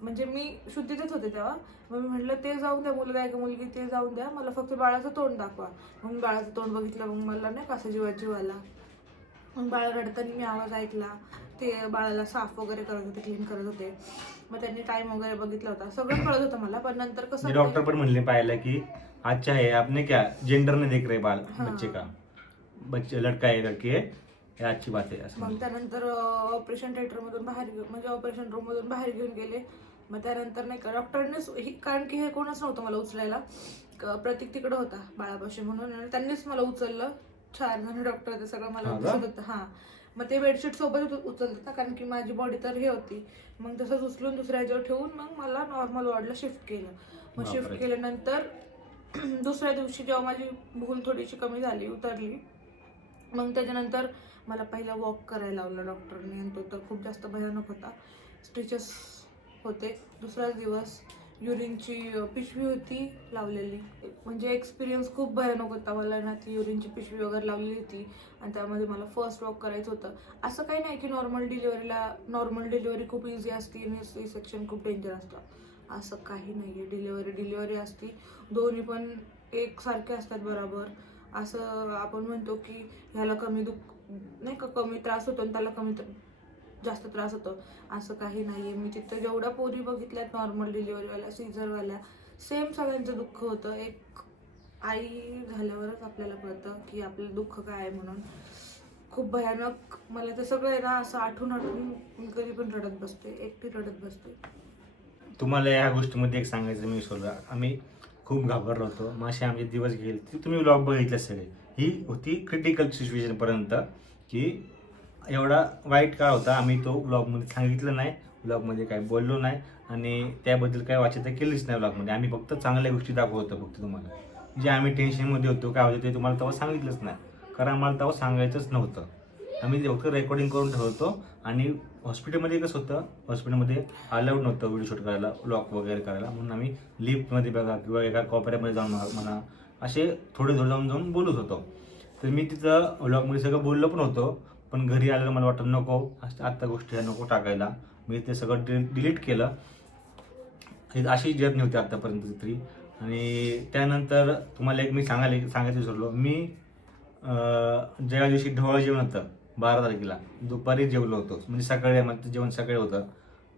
म्हणजे मी शुद्धीतच होते तेव्हा. मग मी म्हटलं ते जाऊन द्या, मुलगा आहे का मुलगी ते जाऊन द्या, मला फक्त बाळाचं तोंड दाखवा. मग मी बाळाचं तोंड बघितलं. मग मला नाही कसं जीव आला. मग बाळ रडताना मी आवाज ऐकला, ते बाळाला साफ वगैरे करत होते, क्लीन करत होते. मग त्यांनी टाइम वगैरे बघितला होता, सगळं कळत होतं मला. पण नंतर कसं डॉक्टर पण म्हणले पाहिलं की अच्छा है आपने क्या जेंडर नहीं देख रहे बाल हाँ. बच्चे का, बच्चे लड़का है लड़की है, हे अच्छी बात आहे असं मग म्हणजे. त्यानंतर ऑपरेशन थिएटरमधून बाहेर घेऊन म्हणजे ऑपरेशन रूममधून बाहेर घेऊन गेले. मग त्यानंतर नाही का डॉक्टरनेच कारण की हे कोणच नव्हतं मला उचलायला. प्रतीक तिकडं होता बाळापाशी म्हणून आणि त्यांनीच मला उचललं. 4 जण डॉक्टर ते सगळं मला हा का? दिसत होतं. हां, मग ते बेडशीट सोबत उचलतात ना, कारण की माझी बॉडी तर हे होती. मग तसंच उचलून दुसऱ्या ह्याच्यावर ठेवून मग मला नॉर्मल वॉर्डला शिफ्ट केलं. मग शिफ्ट बापरे. केल्यानंतर दुसऱ्या दिवशी जेव्हा माझी भूल थोडीशी कमी झाली, उतरली, मग त्याच्यानंतर मला पहिला वॉक करायला लावला डॉक्टरने आणि तो तर खूप जास्त भयानक होता. स्टिचेस होते. दुसराच दिवस युरिनची पिशवी होती लावलेली. म्हणजे एक्सपिरियन्स खूप भयानक होता मला ना, ती युरिनची पिशवी वगैरे लावलेली होती आणि त्यामध्ये मला फर्स्ट वॉक करायचं होतं. असं काही नाही की नॉर्मल डिलिव्हरी खूप इझी असते आणि सी सेक्शन खूप डेंजर असतं, असं काही नाही आहे. डिलिव्हरी असती, दोन्ही पण एकसारखे असतात बरोबर. असं आपण म्हणतो की ह्याला कमी नाही का कमी त्रास होतो आणि त्याला जास्त त्रास होतो, असं काही नाही आहे. मी तिथं जेवढ्या पोरी बघितल्यात नॉर्मल डिलिव्हरीवाल्या, सीझरवाल्या, सेम सगळ्यांचं दुःख होतं. एक आई झाल्यावरच आपल्याला कळतं की आपलं दुःख काय आहे म्हणून. खूप भयानक. मला ते सगळं आहे ना असं आठवून मी कधी पण रडत बसते, एकटी रडत बसते. तुम्हाला या गोष्टीमध्ये एक सांगायचं मी विसरलो, आम्ही खूप घाबरलो होतो. मग असे आमचे दिवस गेले. ते तुम्ही व्लॉग बघितले सगळे. ही होती क्रिटिकल सिच्युएशनपर्यंत, की एवढा वाईट काळ होता. आम्ही तो व्लॉगमध्ये सांगितलं नाही, व्लॉगमध्ये काही बोललो नाही आणि त्याबद्दल काही वाचिता केलीच नाही व्लॉगमध्ये. आम्ही फक्त चांगल्या गोष्टी दाखवत होतो फक्त तुम्हाला. जे आम्ही टेन्शनमध्ये होतो काय होतं ते तुम्हाला तेव्हा सांगितलंच नाही, कारण आम्हाला तेव्हा सांगायचंच नव्हतं. आम्ही ते फक्त रेकॉर्डिंग करून ठेवतो. आणि हॉस्पिटलमध्ये कसं होतं, हॉस्पिटलमध्ये अलाउड नव्हतं व्हिडिओ शूट करायला, व्लॉग वगैरे करायला, म्हणून आम्ही लिफ्टमध्ये बघा किंवा एका कॉपऱ्यामध्ये जाऊन म्हणा असे थोडे जाऊन बोलत होतो. तर मी तिथं व्लॉगमध्ये सगळं बोललो पण होतो, पण घरी आल्यावर मला वाटतं नको आत्ता गोष्टी नको टाकायला. मी ते सगळं डिलीट केलं. ही अशी जर्नी होती आत्तापर्यंत तरी. आणि त्यानंतर तुम्हाला एक मी सांगायचं विसरलो. मी ज्या दिवशी ढोळ जेवण होतं 12 तारखेला दुपारी जेवलो होतो, म्हणजे सकाळी आम्हाला जेवण सकाळी होतं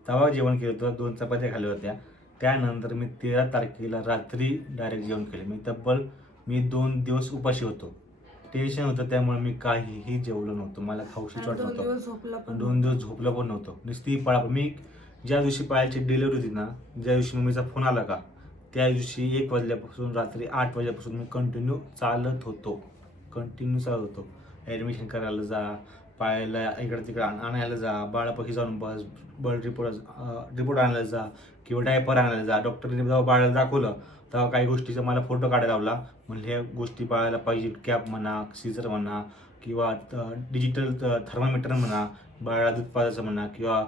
तेव्हा जेवण केलं होतं. 2 चपात्या खाल्ल्या होत्या. त्यानंतर मी 13 तारखेला रात्री डायरेक्ट जेवण केलं. मी 2 दिवस उपाशी होतो. टेन्शन होतं त्यामुळे मी काहीही जेवलो नव्हतं. मला खाऊशीच वाटत 2 नव्हतं. दिवस झोपला पण 2 दिवस झोपलं पण नव्हतं. नुसती मी ज्या दिवशी पायाची डिलिव्हरी होती ना, ज्या दिवशी मम्मीचा फोन आला का, त्या दिवशी 1 वाजल्यापासून रात्री 8 वाजल्यापासून मी कंटिन्यू चालत होतो. ॲडमिशन करायला जा, पायाला इकडं तिकडं आणायला जा, बाळापाशी जाऊन बस, रिपोर्ट आणायला जा किंवा डायपर आणायला जा. डॉक्टरने जेव्हा बाळाला दाखवलं तेव्हा काही गोष्टीचा मला फोटो काढायला लावला. म्हणजे ह्या गोष्टी बाळाला पाहिजे, कॅप म्हणा, सीझर म्हणा किंवा डिजिटल थर्मामीटर म्हणा, बाळाला दूध पाजायचं म्हणा किंवा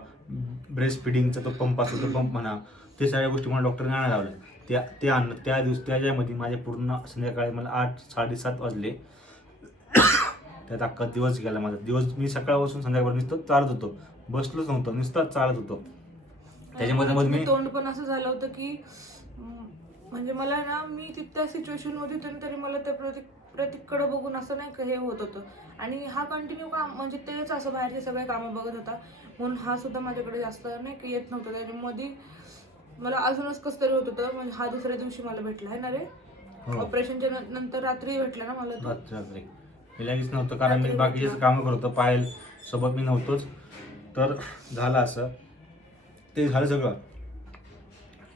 ब्रेस्ट फिडिंगचा तो पंप असतो तो पंप म्हणा, ते सगळ्या गोष्टी मला डॉक्टरने आणायला लावल्या. त्या दिवशी त्याच्यामध्ये माझे पूर्ण संध्याकाळी मला 8-7:30 वाजले. त्यात अख्खा दिवस गेला माझा. मी सकाळपासून संध्याकाळपर्यंत नुसतं चालत होतो, बसलोच नव्हतं, नुसतं चालत होतो. त्याच्यामध्ये मी तोंड पण असं झालं होतं की म्हणजे मला ना, मी त्या सिच्युएशन मध्ये होते तरी मला त्या प्रतीककडे बघून असं नाही का हे होत होतं. आणि हा कंटिन्यू काम म्हणजे तेच असं बाहेरचे सगळे कामं बघत होता, म्हणून हा सुद्धा माझ्याकडे जास्त नाही का येत नव्हता. त्याच्यामध्ये मला अजूनच कसं तरी होत होतं. म्हणजे हा दुसऱ्या दिवशी मला भेटला आहे ना रे, ऑपरेशनच्या नंतर रात्री भेटला ना मला तो. रात्री मी लगेच नव्हतं, कारण मी बाकीचेच कामं करत होतो, पायल सोबत मी नव्हतोच. तर झालं असं, ते झालं सगळं.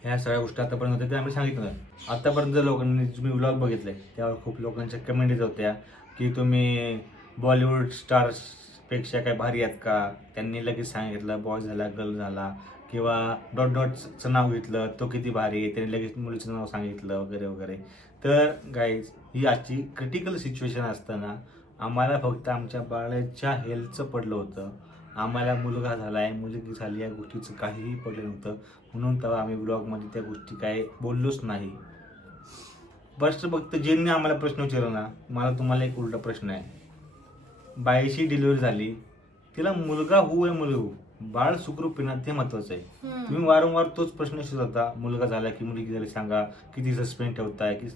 ह्या सगळ्या गोष्टी आतापर्यंत होत्या ते आम्ही सांगितलं. आतापर्यंत लोकांनी तुम्ही व्लॉग बघितले त्यावर खूप लोकांच्या कमेंट होत्या की तुम्ही बॉलिवूड स्टार्सपेक्षा काय भारी आहेत का. त्यांनी लगेच सांगितलं बॉय झाला, गर्ल झाला किंवा डॉटचं नाव घेतलं, तो किती भारी आहे, त्यांनी लगेच मुलीचं नाव सांगितलं वगैरे वगैरे. तर गाईज, ही आजची क्रिटिकल सिच्युएशन असताना आम्हाला फक्त आमच्या बाळाच्या हेल्थचं पडलं होतं. आम्हाला मुलगा झाला आहे, मुलगी झाली, या गोष्टीचं काहीही पडलं नव्हतं. म्हणून तेव्हा आम्ही ब्लॉगमध्ये त्या गोष्टी काय बोललोच नाही. बस फक्त ज्यांनी आम्हाला प्रश्न विचारला ना, मला तुम्हाला एक उलटा प्रश्न आहे. बाईची डिलिव्हरी झाली, तिला मुलगा होऊ या मुलगी होऊ, बाळ सुखरूप येणार ते महत्वाचं आहे. तुम्ही वारंवार तोच प्रश्न विचारता, मुलगा झाला की मुलगी झाली सांगा, किती सस्पेंड ठेवताय, की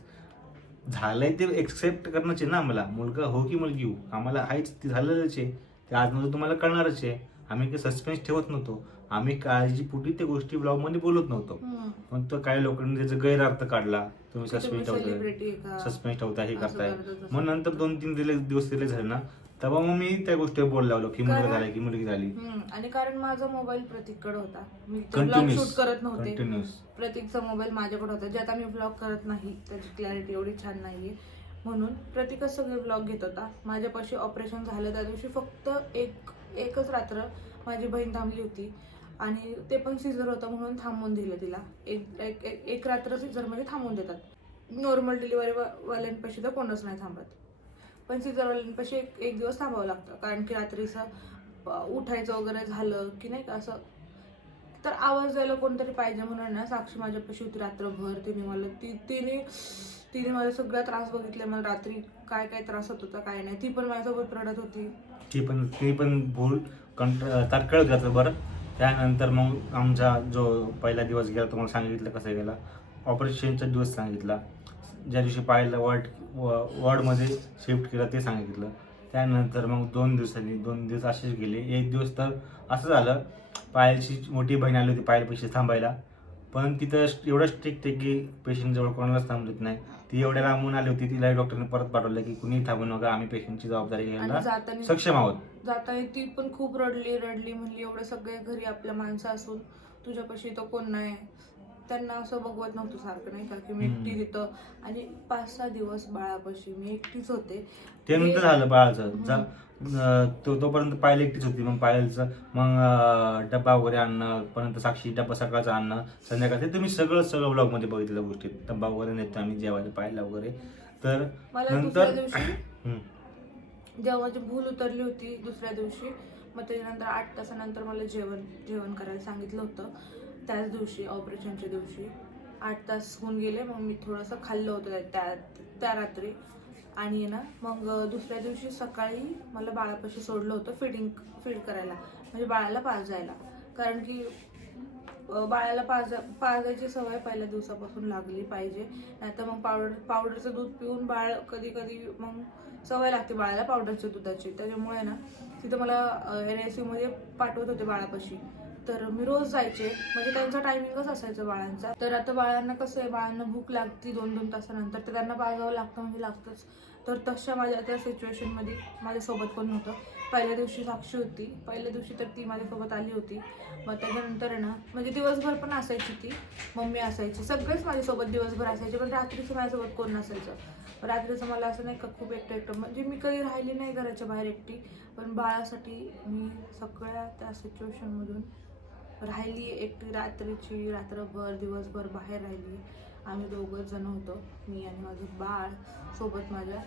झालंय ते एक्सेप्ट करण्याचे ना आम्हाला. मुलगा हो की मुलगी हो, आम्हाला आहेच, ते झालेलंच आहे. ते आजनंतर तुम्हाला कळणारच आहे. आम्ही काही सस्पेन्स ठेवत नव्हतो, आम्ही काळजीपोटी त्या गोष्टी ब्लॉगमध्ये बोलत नव्हतो. पण तो काही लोकांनी त्याचा गैरअर्थ काढला. तुम्ही की सस्पेन्स सेलिब्रिटी ठेवता, सस्पेन्स ठेवता, हे असं करताय. करता तसं. मग नंतर 2-3 दिवस दिले झाले ना, तेव्हा मग मी त्या गोष्टीवर बोल लावलो की मुलगा कारण- झाला की मुलगी झाली. आणि कारण माझा मोबाईल प्रतीककडे होता, मी ब्लॉग कंटिन्यूस शूट करत नव्हते. कंटिन्यूस प्रतीकचा मोबाईल माझ्याकडे होता, ज्यात आम्ही ब्लॉग करत नाही, त्याची क्लॅरिटी एवढी छान नाहीये. म्हणून प्रतीकच सगळे ब्लॉग घेत होता. माझ्यापाशी ऑपरेशन झालं त्या दिवशी फक्त एकच रात्र माझी बहीण थांबली होती, आणि ते पण सीझर होतं म्हणून थांबवून दिलं तिला. एक रात्र सीझरमध्ये थांबवून देतात. नॉर्मल डिलिव्हरी वाल्यांपाशी तर कोणच नाही थांबत, पण सीझरवाल्यांपाशी एक दिवस थांबावं लागतं. कारण की रात्रीचं उठायचं वगैरे झालं की नाही का असं, तर आवाज द्यायला कोणतरी पाहिजे म्हणून ना साक्षी माझ्यापाशी होती रात्रभर. तिने माझा सगळा त्रास बघितला. मला रात्री काय काय त्रास होत होता काय नाही, ती पण माझ्यासोबत रडत होती. ती पण भूल तात्काळ जातं बरं. त्यानंतर मग आमचा जो पहिला दिवस गेला तुम्हाला सांगितलं कसं गेला. ऑपरेशनचा दिवस सांगितला, ज्या दिवशी पाहायला वॉर्डमध्ये शिफ्ट केलं ते सांगितलं. त्यानंतर मग 2 दिवस असेच गेले. एक दिवस तर असं झालं, पायलची मोठी बहीण आली होती पायलपाशी थांबायला, पण तिथं एवढं स्ट्रिक्ट आहे की पेशंटजवळ कोणालाच थांबत नाही. ती एवढ्या लांबून आली होती, तिला डॉक्टरने परत पाठवलं की कुणी थांबू नका, आम्ही पेशंटची जबाबदारी घ्यायला सक्षम आहोत. जाताना ती पण खूप रडली म्हणली एवढे सगळे घरी आपल्या माणसं असून तुझ्यापाशी तर कोण नाही. त्यांना असं बघवत नव्हतं सारखं नाही का की मी एकटी तिथं, आणि 5-6 दिवस बाळापाशी मी एकटीच होते. ते नंतर झालं बाळाचं. तोपर्यंत पायल एकटीच होती. मग पायलचं डब्बा वगैरे आणणं, परंतु साक्षी डब्बा सकाळचं आणणं, संध्याकाळचं, ते तुम्ही सगळं ब्लॉगमध्ये बघितलेल्या गोष्टी. डब्बा वगैरे नेतो आम्ही जेवायला पायला वगैरे. तर मला दुसऱ्या दिवशी जेव्हा माझी भूल उतरली होती दुसऱ्या दिवशी, मग त्याच्यानंतर 8 तासानंतर मला जेवण करायला सांगितलं होतं. त्याच दिवशी ऑपरेशनच्या दिवशी 8 तास होऊन गेले. मग मी थोडंसं खाल्लं होतं त्या रात्री, आणि ना मग दुसऱ्या दिवशी सकाळी मला बाळापाशी सोडलं होतं फीड करायला, म्हणजे बाळाला पाजायला. कारण की बाळाला पाजायची सवय पहिल्या दिवसापासून लागली पाहिजे, नाहीतर मग पावडरचं दूध पिऊन बाळ कधी मग सवय लागते बाळाला पावडरच्या दुधाची. त्याच्यामुळे ना तिथं मला NICU पाठवत होते बाळापाशी, तर मी रोज जायचे. म्हणजे त्यांचा टायमिंगच असायचा बाळांचा. तर आता बाळांना कसं आहे, बाळांना भूक लागते 2-2 तासानंतर, तर त्यांना पाजावं लागतं म्हणजे लागतंच. तर तशा माझ्या त्या सिच्युएशनमध्ये माझ्यासोबत कोण नव्हतं. पहिल्या दिवशी साक्षी होती, पहिल्या दिवशी तर ती माझ्यासोबत आली होती. मग त्याच्यानंतर ना म्हणजे दिवसभर पण असायची ती, मम्मी असायची, सगळेच माझ्यासोबत दिवसभर असायचे, पण रात्रीचं माझ्यासोबत कोण नसायचं. रात्रीचं मला असं नाही का खूप एकटं, म्हणजे मी कधी राहिली नाही घराच्या बाहेर एकटी, पण बाळासाठी मी सगळ्या त्या सिच्युएशनमधून राहिली एकटी. रात्रभर दिवसभर बाहेर राहिली. आम्ही 2 जण होतो, मी आणि माझं बाळ सोबत माझ्या.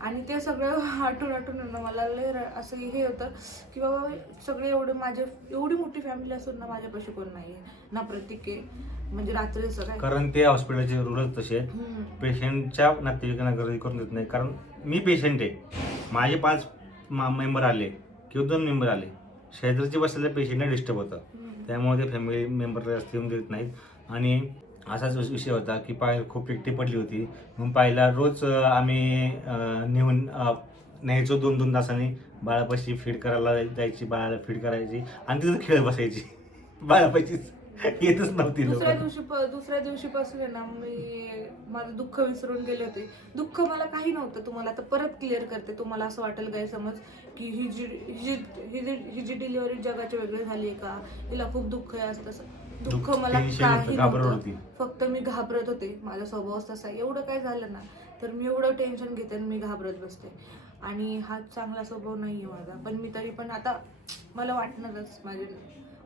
आणि ते सगळं आठवून मला लय असं हे होतं की बाबा सगळे एवढी मोठी फॅमिली असून ना माझ्यापाशी कोण नाही आहे, ना प्रतीक आहे. म्हणजे रात्रीचं काय, कारण ते हॉस्पिटलचे रूलच तसे आहेत, पेशंटच्या नातेवाईकांना गर्दी करून देत नाही. कारण मी पेशंट आहे, माझे 5 मेंबर आले किंवा 2 मेंबर आले, शेजारची बसलेल्या पेशंटला डिस्टर्ब होतं, त्यामुळे ते फॅमिली मेंबरला जास्त येऊन देत नाहीत. आणि असाच विषय होता की पायल खूप एकटी पडली होती. मग पायला रोज आम्ही नेऊन न्यायचो 2-2 तासांनी, बाळापाशी फीड करायला जायची, बाळाला फीड करायची आणि तिथं खेळ बसायची. बाळापाशीच येतच नव्हती. दुसऱ्या दिवशीपासून आहे ना मी माझं दुःख विसरून गेले होते. दुःख मला काही नव्हतं. तुम्हाला आता परत क्लिअर करते, तुम्हाला असं वाटेल गैरसमज की ही जी डिलिव्हरी जगाची वेगळी झाली आहे का, हिला खूप दुःख आहे असं तसं. दुःख मला काही नव्हतं, फक्त मी घाबरत होते. माझा स्वभावच तसा आहे, एवढं काय झालं ना तर मी एवढं टेन्शन घेते आणि मी घाबरत बसते, आणि हा चांगला स्वभाव नाही आहे माझा. पण मी तरी पण आता मला वाटणारच, माझ्या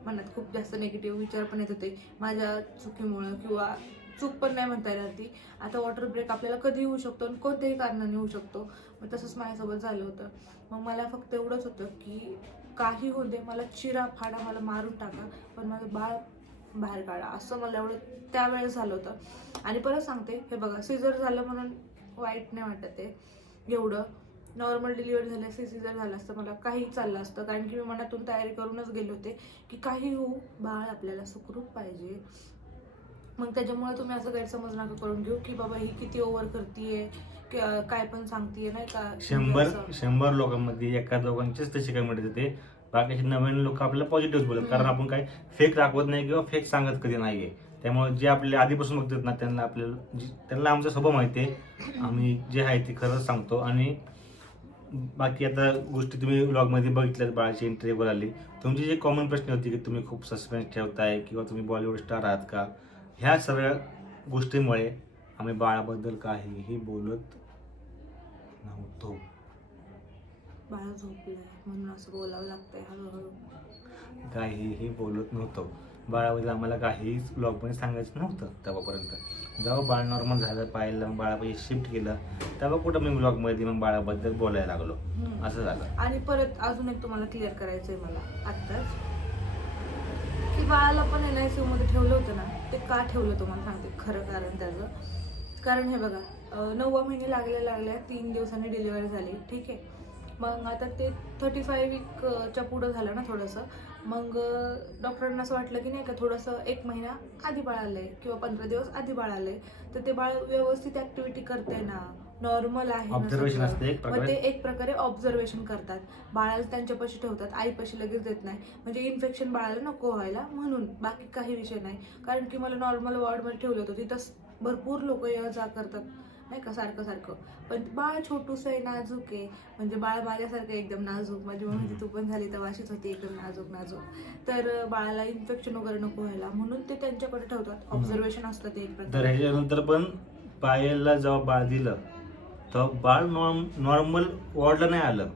मनात खूप जास्त निगेटिव्ह विचार पण येत होते माझ्या चुकीमुळं, किंवा चूक पण नाही म्हणता येणार ती. आता वॉटर ब्रेक आपल्याला कधी होऊ शकतो आणि कोणत्याही कारणाने होऊ शकतो. मग तसंच माझ्यासोबत झालं होतं. मग मला फक्त एवढंच होतं की काही होऊ दे, मला चिरा फाडा, मला मारून टाका, पण माझं बाळ बाहेर काढा, असं मला एवढं त्यावेळेस झालं होतं. आणि परत सांगते, हे बघा सिझर झालं म्हणून वाईट नाही वाटत आहे एवढं. नॉर्मल डिलिव्हरी झाली असते, सिझर झालं असतं, मला काही चाललं असतं, कारण की मी मनातून तयारी करूनच गेले होते की काही होऊ, बाळ आपल्याला सुखरूप पाहिजे. मग त्याच्यामुळे तुम्ही असं गैरसमज नका करून घेऊ की बाबा ही किती ओव्हर करतीये, काय पण सांगतीये, नाही का. 100 लोकांमध्ये एका दोघांचेच तसे कमेंट येते, बाकीचे 99 लोक आपल्याला पॉझिटिव्ह बोलतात. कारण आपण काय फेक दाखवत नाही किंवा फेक सांगत कधी नाहीये. त्यामुळे जे आपले आधीपासून बघतात ना त्यांना आपल्याला त्यांना आमचा स्वभाव माहिती आहे. आम्ही जे आहे ते खरंच सांगतो. आणि बाकी आता गोष्टी तुम्ही व्लॉगमध्ये बघितल्यात, बाळाची इंटरव्ह्यूवर आली. तुमचे जे कॉमन प्रश्न होते की तुम्ही खूप सस्पेन्स ठेवताय किंवा तुम्ही बॉलिवूड स्टार आहात का, ह्या सगळ्या गोष्टींमुळे आम्ही बाळाबद्दल काहीही बोलत नव्हतो. बाळा झोपलंय म्हणून असं बोलावं लागतंय हळूहळू. काहीही बोलत नव्हतो. बाळाबद्दल आम्हाला काहीच ब्लॉगमध्ये सांगायचं नव्हतं तेव्हापर्यंत. जेव्हा बाळ नॉर्मल झालं, पाहिलं, मग बाळापाशी शिफ्ट केलं, तेव्हा कुठं मी ब्लॉगमध्ये मग बाळाबद्दल बोलायला लागलो. असं झालं. आणि परत अजून एक तुम्हाला क्लिअर करायचंय मला आत्ताच, की बाळाला पण NICU मध्ये ठेवलं होतं ना, ते का ठेवलं तुम्हाला सांगते खरं कारण त्याचं. कारण हे बघा, 9वा महिने लागल्या 3 दिवसांनी डिलिव्हरी झाली, ठीक आहे. मग आता ते 35 वीकच्या पुढं झालं ना थोडंसं. मग डॉक्टरांना असं वाटलं की नाही का, थोडंसं 1 महिना आधी बाळ आलंय किंवा 15 दिवस आधी बाळ आलंय, तर ते बाळ व्यवस्थित ऍक्टिव्हिटी करते ना, नॉर्मल आहे ना ऑब्झर्वेशन सगळं. असते एक मग ते प्रकारे. एक प्रकारे ऑब्झर्वेशन करतात. बाळाला त्यांच्यापाशी ठेवतात, आईपाशी लगेच देत नाही, म्हणजे इन्फेक्शन बाळाला नको व्हायला म्हणून. बाकी काही विषय नाही. कारण की मला नॉर्मल वॉर्डमध्ये ठेवलं होतं, तिथं भरपूर लोक ये जा करतात नाही का सारखं. पण बाळ छोटूस आहे, नाजूक आहे. म्हणजे बाळ माझ्यासारखं एकदम नाजूक. माझी मम्मी तू पण झाली तर अशीच होती, एकदम नाजूक. तर बाळाला इन्फेक्शन वगैरे नको व्हायला म्हणून ते त्यांच्याकडे ठेवतात. ऑब्झर्वेशन असतं ते एक तर प्रकारे. ह्याच्यानंतर पण पायलला जेव्हा बाळ दिलं तेव्हा बाळ नॉर्मल वॉर्डला नाही आलं.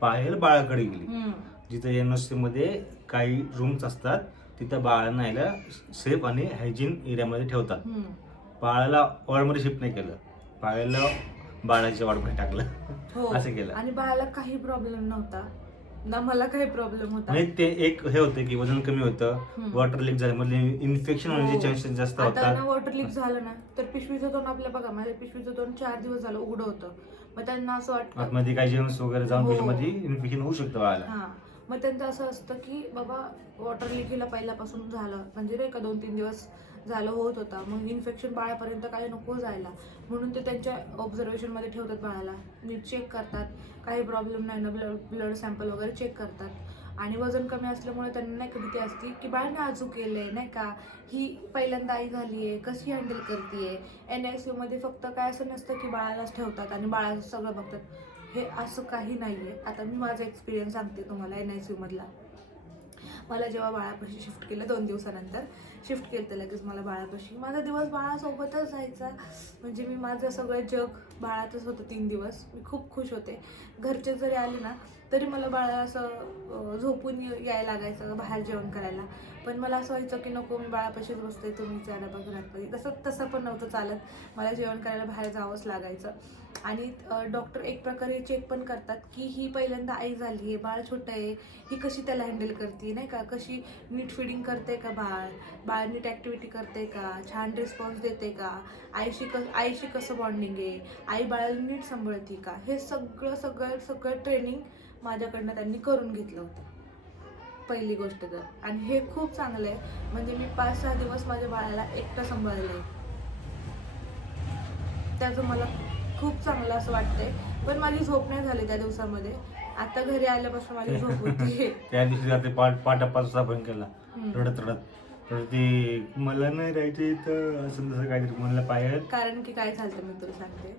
पायल बाळाकडे गेली. जिथं NOC मध्ये काही रूम्स असतात तिथं बाळांना यायला सेफ आणि हायजीन एरियामध्ये ठेवतात. बाळाला वॉर्डमध्ये शिफ्ट नाही केलं, पायलला बाळाच्या वॉर्डमध्ये टाकलं. हो. असं केलं. आणि बाळाला काही प्रॉब्लेम नव्हता ना, मला काही प्रॉब्लेम होता. म्हणजे ते एक हे होतं की वजन कमी होतं, वॉटर लीक झाल्यामुळे इन्फेक्शन होण्याचे चान्सेस जास्त आता होतात. ना वॉटर लीक झालं ना, तर पिशवीचं तोंड आपल्या बघा, माझ्या पिशवीचं तोंड 4 दिवस झालं उघडं होतं. मग त्यांना असं वाटतं आतमध्ये काही जेम्स वगैरे जाऊन हो. पिशवीमध्ये इन्फेक्शन होऊ शकतं बाळाला. हां. मग त्यांचं असं असतं की बाबा वॉटर लीक पहिल्यापासून झालं, म्हणजे नाही का 2-3 दिवस झालं होत होता, मग इन्फेक्शन बाळापर्यंत काही नको जायला म्हणून ते त्यांच्या ऑब्झर्वेशनमध्ये ठेवतात. बाळाला नीट चेक करतात, काही प्रॉब्लेम नाही ना, ब्लड सॅम्पल वगैरे चेक करतात. आणि वजन कमी असल्यामुळे त्यांना नाही का भीती असते की बाळ नाजूक केलंय नाही का, ही पहिल्यांदा आई झाली आहे, कशी हँडल करते. NICU मध्ये फक्त काय असं नसतं की बाळालाच ठेवतात आणि बाळाचं सगळं बघतात, हे असं काही नाही आहे. आता मी माझा एक्सपिरियन्स सांगते तुम्हाला NICU मधला. मला जेव्हा बाळापाशी शिफ्ट केलं 2 दिवसानंतर शिफ्ट केलं, तर लगेच मला बाळापाशी माझा दिवस बाळासोबतच जायचा. म्हणजे मी माझं सगळं जग बाळातच होतं 3 दिवस. मी खूप खुश होते. घरचे जरी आले ना तरी मला बाळा असं झोपून यायला लागायचं बाहेर जेवण करायला. पण मला असं व्हायचं की नको, मी बाळापाशीच बसते, तुम्हीच या डबा घरात. तसं पण नव्हतं चालत, मला जेवण करायला बाहेर जावंच लागायचं. आणि डॉक्टर एक प्रकारे चेक पण करतात की ही पहिल्यांदा आई झाली आहे, बाळ छोटं आहे, ही कशी त्याला हँडल करते नाही का, कशी नीट फिडिंग करते का, बाळ नीट ॲक्टिव्हिटी करते का, छान रिस्पॉन्स देते का, आईशी कसं बॉन्डिंग आहे, आई बाळाला नीट सांभाळते का, हे सगळं ट्रेनिंग माझ्याकडनं त्यांनी करून घेतलं होतं पहिली गोष्ट तर. आणि हे खूप चांगलं आहे. म्हणजे मी 5-6 दिवस माझ्या बाळाला एकटं सांभाळलं आहे, त्याचं मला खूप चांगलं असं वाटतंय. पण माझी झोप नाही झाली त्या दिवसामध्ये. आता घरी आल्यापासून माझी झोप होती. त्या दिवशी रात्री पाटापाचचा भंग केला, रडत तर ती मला नाही राहायची तर असं तसं काहीतरी म्हणलं पायल. कारण की काय झालं मी तुला सांगते,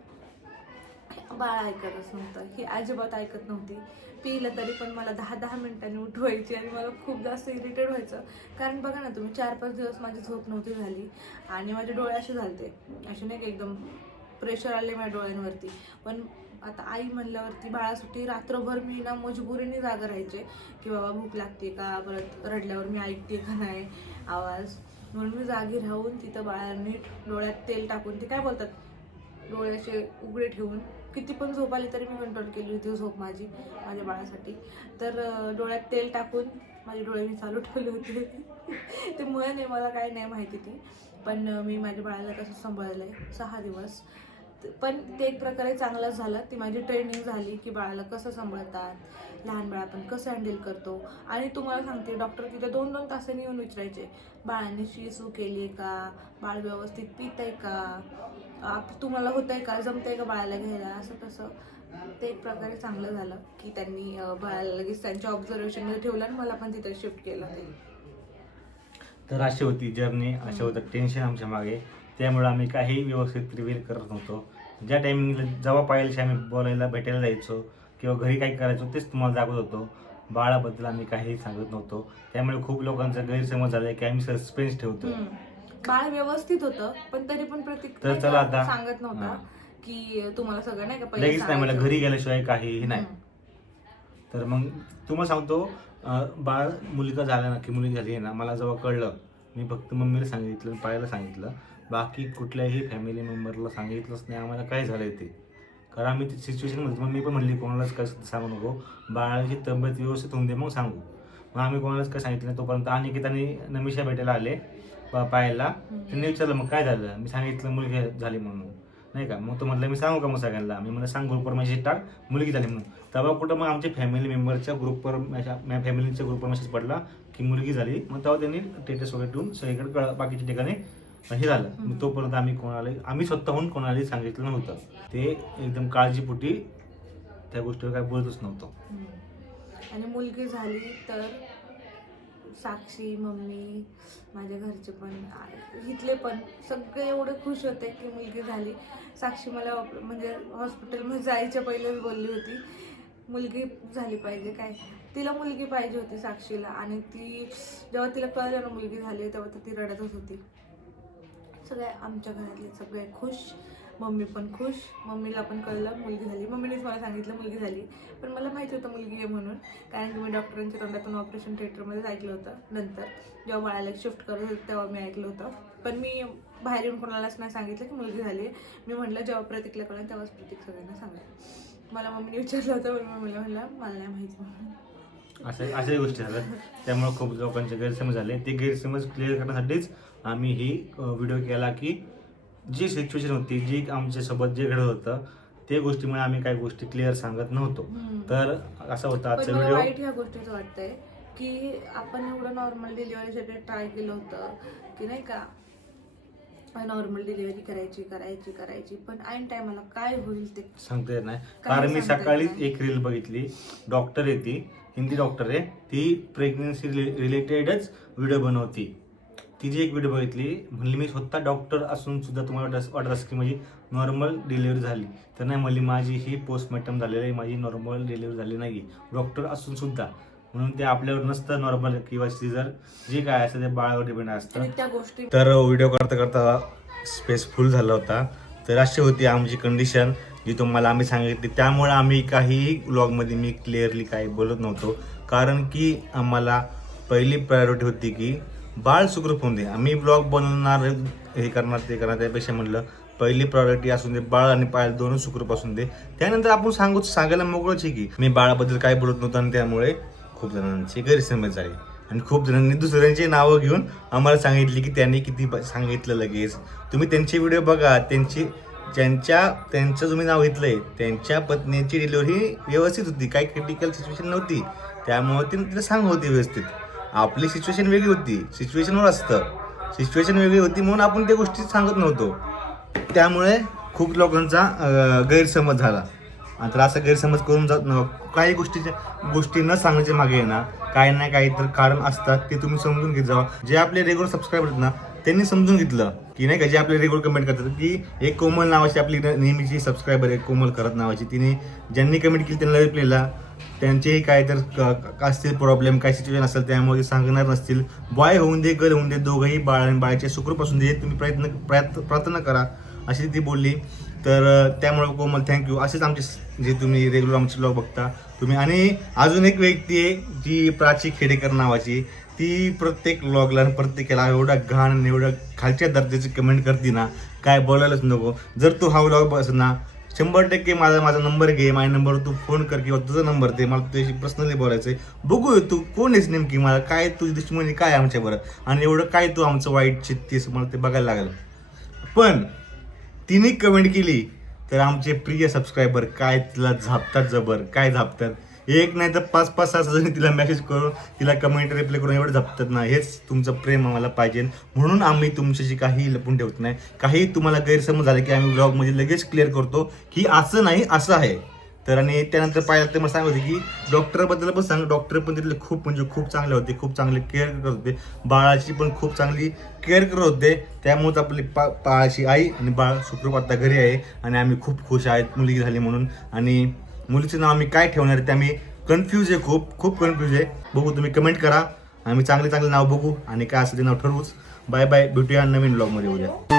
बाळ ऐकतच नव्हतं, ही अजिबात ऐकत नव्हती. पिलं तरी पण मला 10-10 मिनिटांनी उठवायची आणि मला खूप जास्त इरिटेट व्हायचं. कारण बघा ना तुम्ही, 4-5 दिवस माझी झोप नव्हती झाली आणि माझे डोळे असे झालते, असे नाही का एकदम प्रेशर आले माझ्या डोळ्यांवरती. पण आता आई म्हणल्यावरती बाळासाठी रात्रभर मी ना मजबुरीने जागा राहायचे की बाबा भूक लागते का, परत रडल्यावर मी ऐकते का नाही आवाज, म्हणून मी जागी राहून तिथं बाळाला नीट डोळ्यात तेल टाकून, ते काय बोलतात, डोळे असे उघडे ठेवून किती पण झोप आली तरी मी कंट्रोल केली होती झोप माझी माझ्या बाळासाठी. तर डोळ्यात तेल टाकून माझे डोळे मी चालू ठेवले होते. ते म्हण आहे, मला काय नाही माहिती ती, पण मी माझ्या बाळाला कसं सांभाळलं आहे 6 दिवस. पण ते एक प्रकारे चांगलंच झालं. ती माझी ट्रेनिंग झाली की बाळाला कसं सांभाळतात, लहान बाळ आपण कसं हँडल करतो. आणि तुम्हाला सांगते, डॉक्टर तिथे 2-2 तासांनी येऊन विचारायचे, बाळाने शिसू केली का, बाळ व्यवस्थित पित आहे का, तुम्हाला होत आहे का, जमतंय का बाळाला घ्यायला, असं तसं. ते एक प्रकारे चांगलं झालं की त्यांनी बाळाला लगेच त्यांच्या ऑब्झर्वेशनमध्ये ठेवलं आणि मला पण तिथे शिफ्ट केलं. ते तर अशी होती जर्नी, असे होतं टेन्शन आमच्या मागे. त्यामुळे आम्ही काही व्यवस्थित रिव्हील करत नव्हतो. ज्या टायमिंगला जेव्हा पाहिजे आम्ही बोलायला भेटायला जायचो किंवा घरी काही करायचो तेच तुम्हाला दाखवत होतो. बाळाबद्दल आम्ही काहीही सांगत नव्हतो. त्यामुळे खूप लोकांचा गैरसमज झाला की आम्ही सस्पेन्स ठेवतो. बाळ व्यवस्थित होतं पण तरी पण तर चला आता सांगत नव्हता की तुम्हाला सगळं नाही का लगेच नाही, मला घरी गेल्याशिवाय काहीही नाही. तर मग तुम्हाला सांगतो, बाळ मुलगा झाला ना की मुलगी झाली आहे ना, मला जेव्हा कळलं मी फक्त मम्मीला सांगितलं, पायाला सांगितलं, बाकी कुठल्याही फॅमिली मेंबरला सांगितलंच नाही आम्हाला काय झालं ते. कारण आम्ही ती सिच्युएशनमध्ये मम्मी पण म्हणली कोणालाच काय सांगू नको, बाळाची तब्येत व्यवस्थित होऊन दे मग सांगू. मग आम्ही कोणालाच काय सांगितलं नाही. तोपर्यंत अनिकेत आणि नमिषा भेटायला आले पायाला. त्यांनी विचारलं मग काय झालं, मी सांगितलं मुलगी झाली म्हणून नाही का. मग तो म्हटलं मी सांगू का मग सगळ्यांना, मी मला सांग ग्रुपवर मेसेज टाक मुलगी झाली म्हणून. तेव्हा कुठं मग आमच्या फॅमिली मेंबरच्या ग्रुपवर माझ्या फॅमिलीच्या ग्रुपवर मेसेज पडला की मुलगी झाली. मग तेव्हा त्यांनी स्टेटस वगैरे ठेवून सगळीकडे बाकीच्या ठिकाणी हे झालं. मग तोपर्यंत आम्ही स्वतःहून कोणालाही सांगितलं नव्हतं. ते एकदम काळजीपोटी त्या गोष्टीवर काय बोलतच नव्हतं. आणि मुलगी झाली तर साक्षी, मम्मी, माझ्या घरचे पण, इथले पण सगळे एवढे खुश होते की मुलगी झाली. साक्षी मला म्हणजे हॉस्पिटलमध्ये जायच्या पहिलेच बोलली होती मुलगी झाली पाहिजे, काय तिला मुलगी पाहिजे होती साक्षीला. आणि ती जेव्हा तिला कळलं ना मुलगी झाली तेव्हा तर ती रडतच होती. सगळे आमच्या घरातले सगळे खुश, मम्मी पण खुश. मम्मीला पण कळलं मुलगी झाली, मम्मीनेच मला सांगितलं मुलगी झाली, पण मला माहिती होतं मुलगी आहे म्हणून, कारण की मी डॉक्टरांच्या तोंडातून ऑपरेशन थिएटरमध्येच ऐकलं होतं. नंतर जेव्हा बाळाला शिफ्ट करत होते तेव्हा मी ऐकलं होतं, पण मी बाहेर येऊन कोणालाच नाही सांगितलं की मुलगी झाली आहे. मी म्हटलं जेव्हा प्रतीकला कळलं तेव्हाच प्रतीक सगळ्यांना सांगितलं. मला मम्मीने विचारलं होतं पण मम्मीला म्हणलं मला नाही माहिती म्हणून. अशाही गोष्टी झाल्या. त्यामुळे खूप लोकांचे गैरसमज झाले. ते गैरसमज क्लिअर करण्यासाठीच आम्ही ही व्हिडिओ केला की जी सिच्युएशन होती, जी आमच्यासोबत जे घडत होतं ते गोष्टीमुळे आम्ही काही गोष्टी क्लिअर सांगत नव्हतो. तर असा होता आजचा व्हिडिओ. वाईट ह्या गोष्टीचं वाटतंय की आपण एवढं नॉर्मल डिलिव्हरीसाठी ट्राय केलं होतं की नाही का नॉर्मल डिलिव्हरी करायची पण ऐन टायमाला काय होईल ते सांगता येत नाही. कारण मी सकाळीच एक रील बघितली, डॉक्टर आहे ती, हिंदी डॉक्टर आहे ती, प्रेग्नन्सी रिलेटेडच व्हिडिओ बनवती. तिची एक व्हिडिओ बघितली, म्हणली मी स्वतः डॉक्टर असून सुद्धा तुम्हाला वाटत असं की माझी नॉर्मल डिलिव्हरी झाली, तर नाही म्हणली माझी ही पोस्टमॉर्टम झालेली आहे, माझी नॉर्मल डिलिव्हरी झाली नाही, डॉक्टर असून सुद्धा. म्हणून ते आपल्यावर नसतं नॉर्मल किंवा सीझर, जे काय असतं ते बाळावर डिपेंड असतं. तर व्हिडिओ करता करता स्पेस फुल झाला होता. तर अशी होती आमची कंडिशन जी तुम्हाला आम्ही सांगितली. त्यामुळे आम्ही काहीही व्लॉगमध्ये मी क्लिअरली काही बोलत नव्हतो, कारण की आम्हाला पहिली प्रायोरिटी होती की बाळ सुखरूप होऊन दे. आम्ही ब्लॉग बनवणार, हे करणार ते करणार, त्यापेक्षा म्हटलं पहिली प्रायोरिटी असून दे बाळ आणि पायल दोन्ही सुखरूप असून दे. त्यानंतर आपण सांगायला मोकळच आहे की मी बाळाबद्दल काय बोलत नव्हतं. आणि त्यामुळे खूप जणांची गैरसमज झाली आणि खूप जणांनी दुसऱ्यांची नावं घेऊन आम्हाला सांगितली की त्यांनी किती सांगितलं लगेच. तुम्ही त्यांचे व्हिडिओ बघा, त्यांचं तुम्ही नाव घेतलंय, त्यांच्या पत्नीची डिलिव्हरी व्यवस्थित होती, काही क्रिटिकल सिच्युएशन नव्हती, त्यामुळे तिला सांग होती व्यवस्थित. आपली सिच्युएशन वेगळी होती, सिच्युएशनवर असतं, सिच्युएशन वेगळी होती म्हणून आपण त्या गोष्टी सांगत नव्हतो. त्यामुळे खूप लोकांचा गैरसमज झाला. तर असा गैरसमज करून जात काही गोष्टी न सांगायच्या मागे आहे ना काही ना काही तर कारण असतात, ते तुम्ही समजून घेत जावा. जे आपले रेग्युलर सबस्क्रायबर आहेत ना त्यांनी समजून घेतलं की नाही का, जे आपले रेग्युलर कमेंट करतात की एक कोमल नावाची आपली नेहमीची सबस्क्रायबर आहे, कोमल खरत नावाची, तिने ज्यांनी कमेंट केली त्यांना रिप्लायला त्यांचेही काय तर असतील प्रॉब्लेम, काय सिच्युएशन असेल त्यामुळे ते सांगणार नसतील. बॉय होऊन दे गर्ल होऊन दे, दोघंही बाळ आणि बाळाचे सुखरूप असून दे, तुम्ही प्रार्थना करा अशी ती बोलली. तर त्यामुळे कोमल थँक्यू. असेच आमचे जे तुम्ही रेग्युलर आमचे ब्लॉग बघता तुम्ही. आणि अजून एक व्यक्ती आहे जी प्राची खेडेकर नावाची, ती प्रत्येक व्लॉगला प्रत्येकाला एवढा घाण आणि एवढं खालच्या दर्जाची कमेंट करते ना, काय बोलायलाच नको. जर तू हा व्लॉग बस ना 100% माझा नंबर घे, माझ्या नंबरवर तू फोन कर किंवा तुझा नंबर दे, मला तुझ्याशी पर्सनली बोलायचं आहे. बघू तू कोण आहेस नेमकी, मला काय तुझी दुश्मनी काय आमच्याबरोबर, आणि एवढं काय तू आमचं वाईट चित्तीस, मला ते बघायला लागलं. पण तिने कमेंट केली तर आमचे प्रिय सबस्क्रायबर काय तिला झापतात, जबर काय झापतात. एक नाही तर 5-6 जणी तिला मेसेज करून तिला कमेंट रिप्लाय करून एवढं झपतात ना. हेच तुमचं प्रेम आम्हाला पाहिजे, म्हणून आम्ही तुमच्याशी काही लपून ठेवत नाही. काही तुम्हाला गैरसमज झाले की आम्ही ब्लॉगमध्ये लगेच क्लिअर करतो की असं नाही असं आहे. तर आणि त्यानंतर पाहिलं तर मला सांगत होते की डॉक्टरबद्दल पण सांग, डॉक्टर पण तिथले खूप म्हणजे खूप चांगले होते, खूप चांगले केअर करत होते, बाळाची पण खूप चांगली केअर करत होते. त्यामुळेच आपली बाळाची आई आणि बाळ सुखरूप आता घरी आहे आणि आम्ही खूप खुश आहेत मुलगी झाली म्हणून. आणि मुलीचं नाव आम्ही काय ठेवणार आहे ते आम्ही कन्फ्यूज आहे, खूप कन्फ्यूज आहे. बघू, तुम्ही कमेंट करा, आम्ही चांगले नाव बघू आणि काय असेल ते नाव ठरवूच. बाय बाय, भेटूया नवीन ब्लॉगमध्ये उद्या.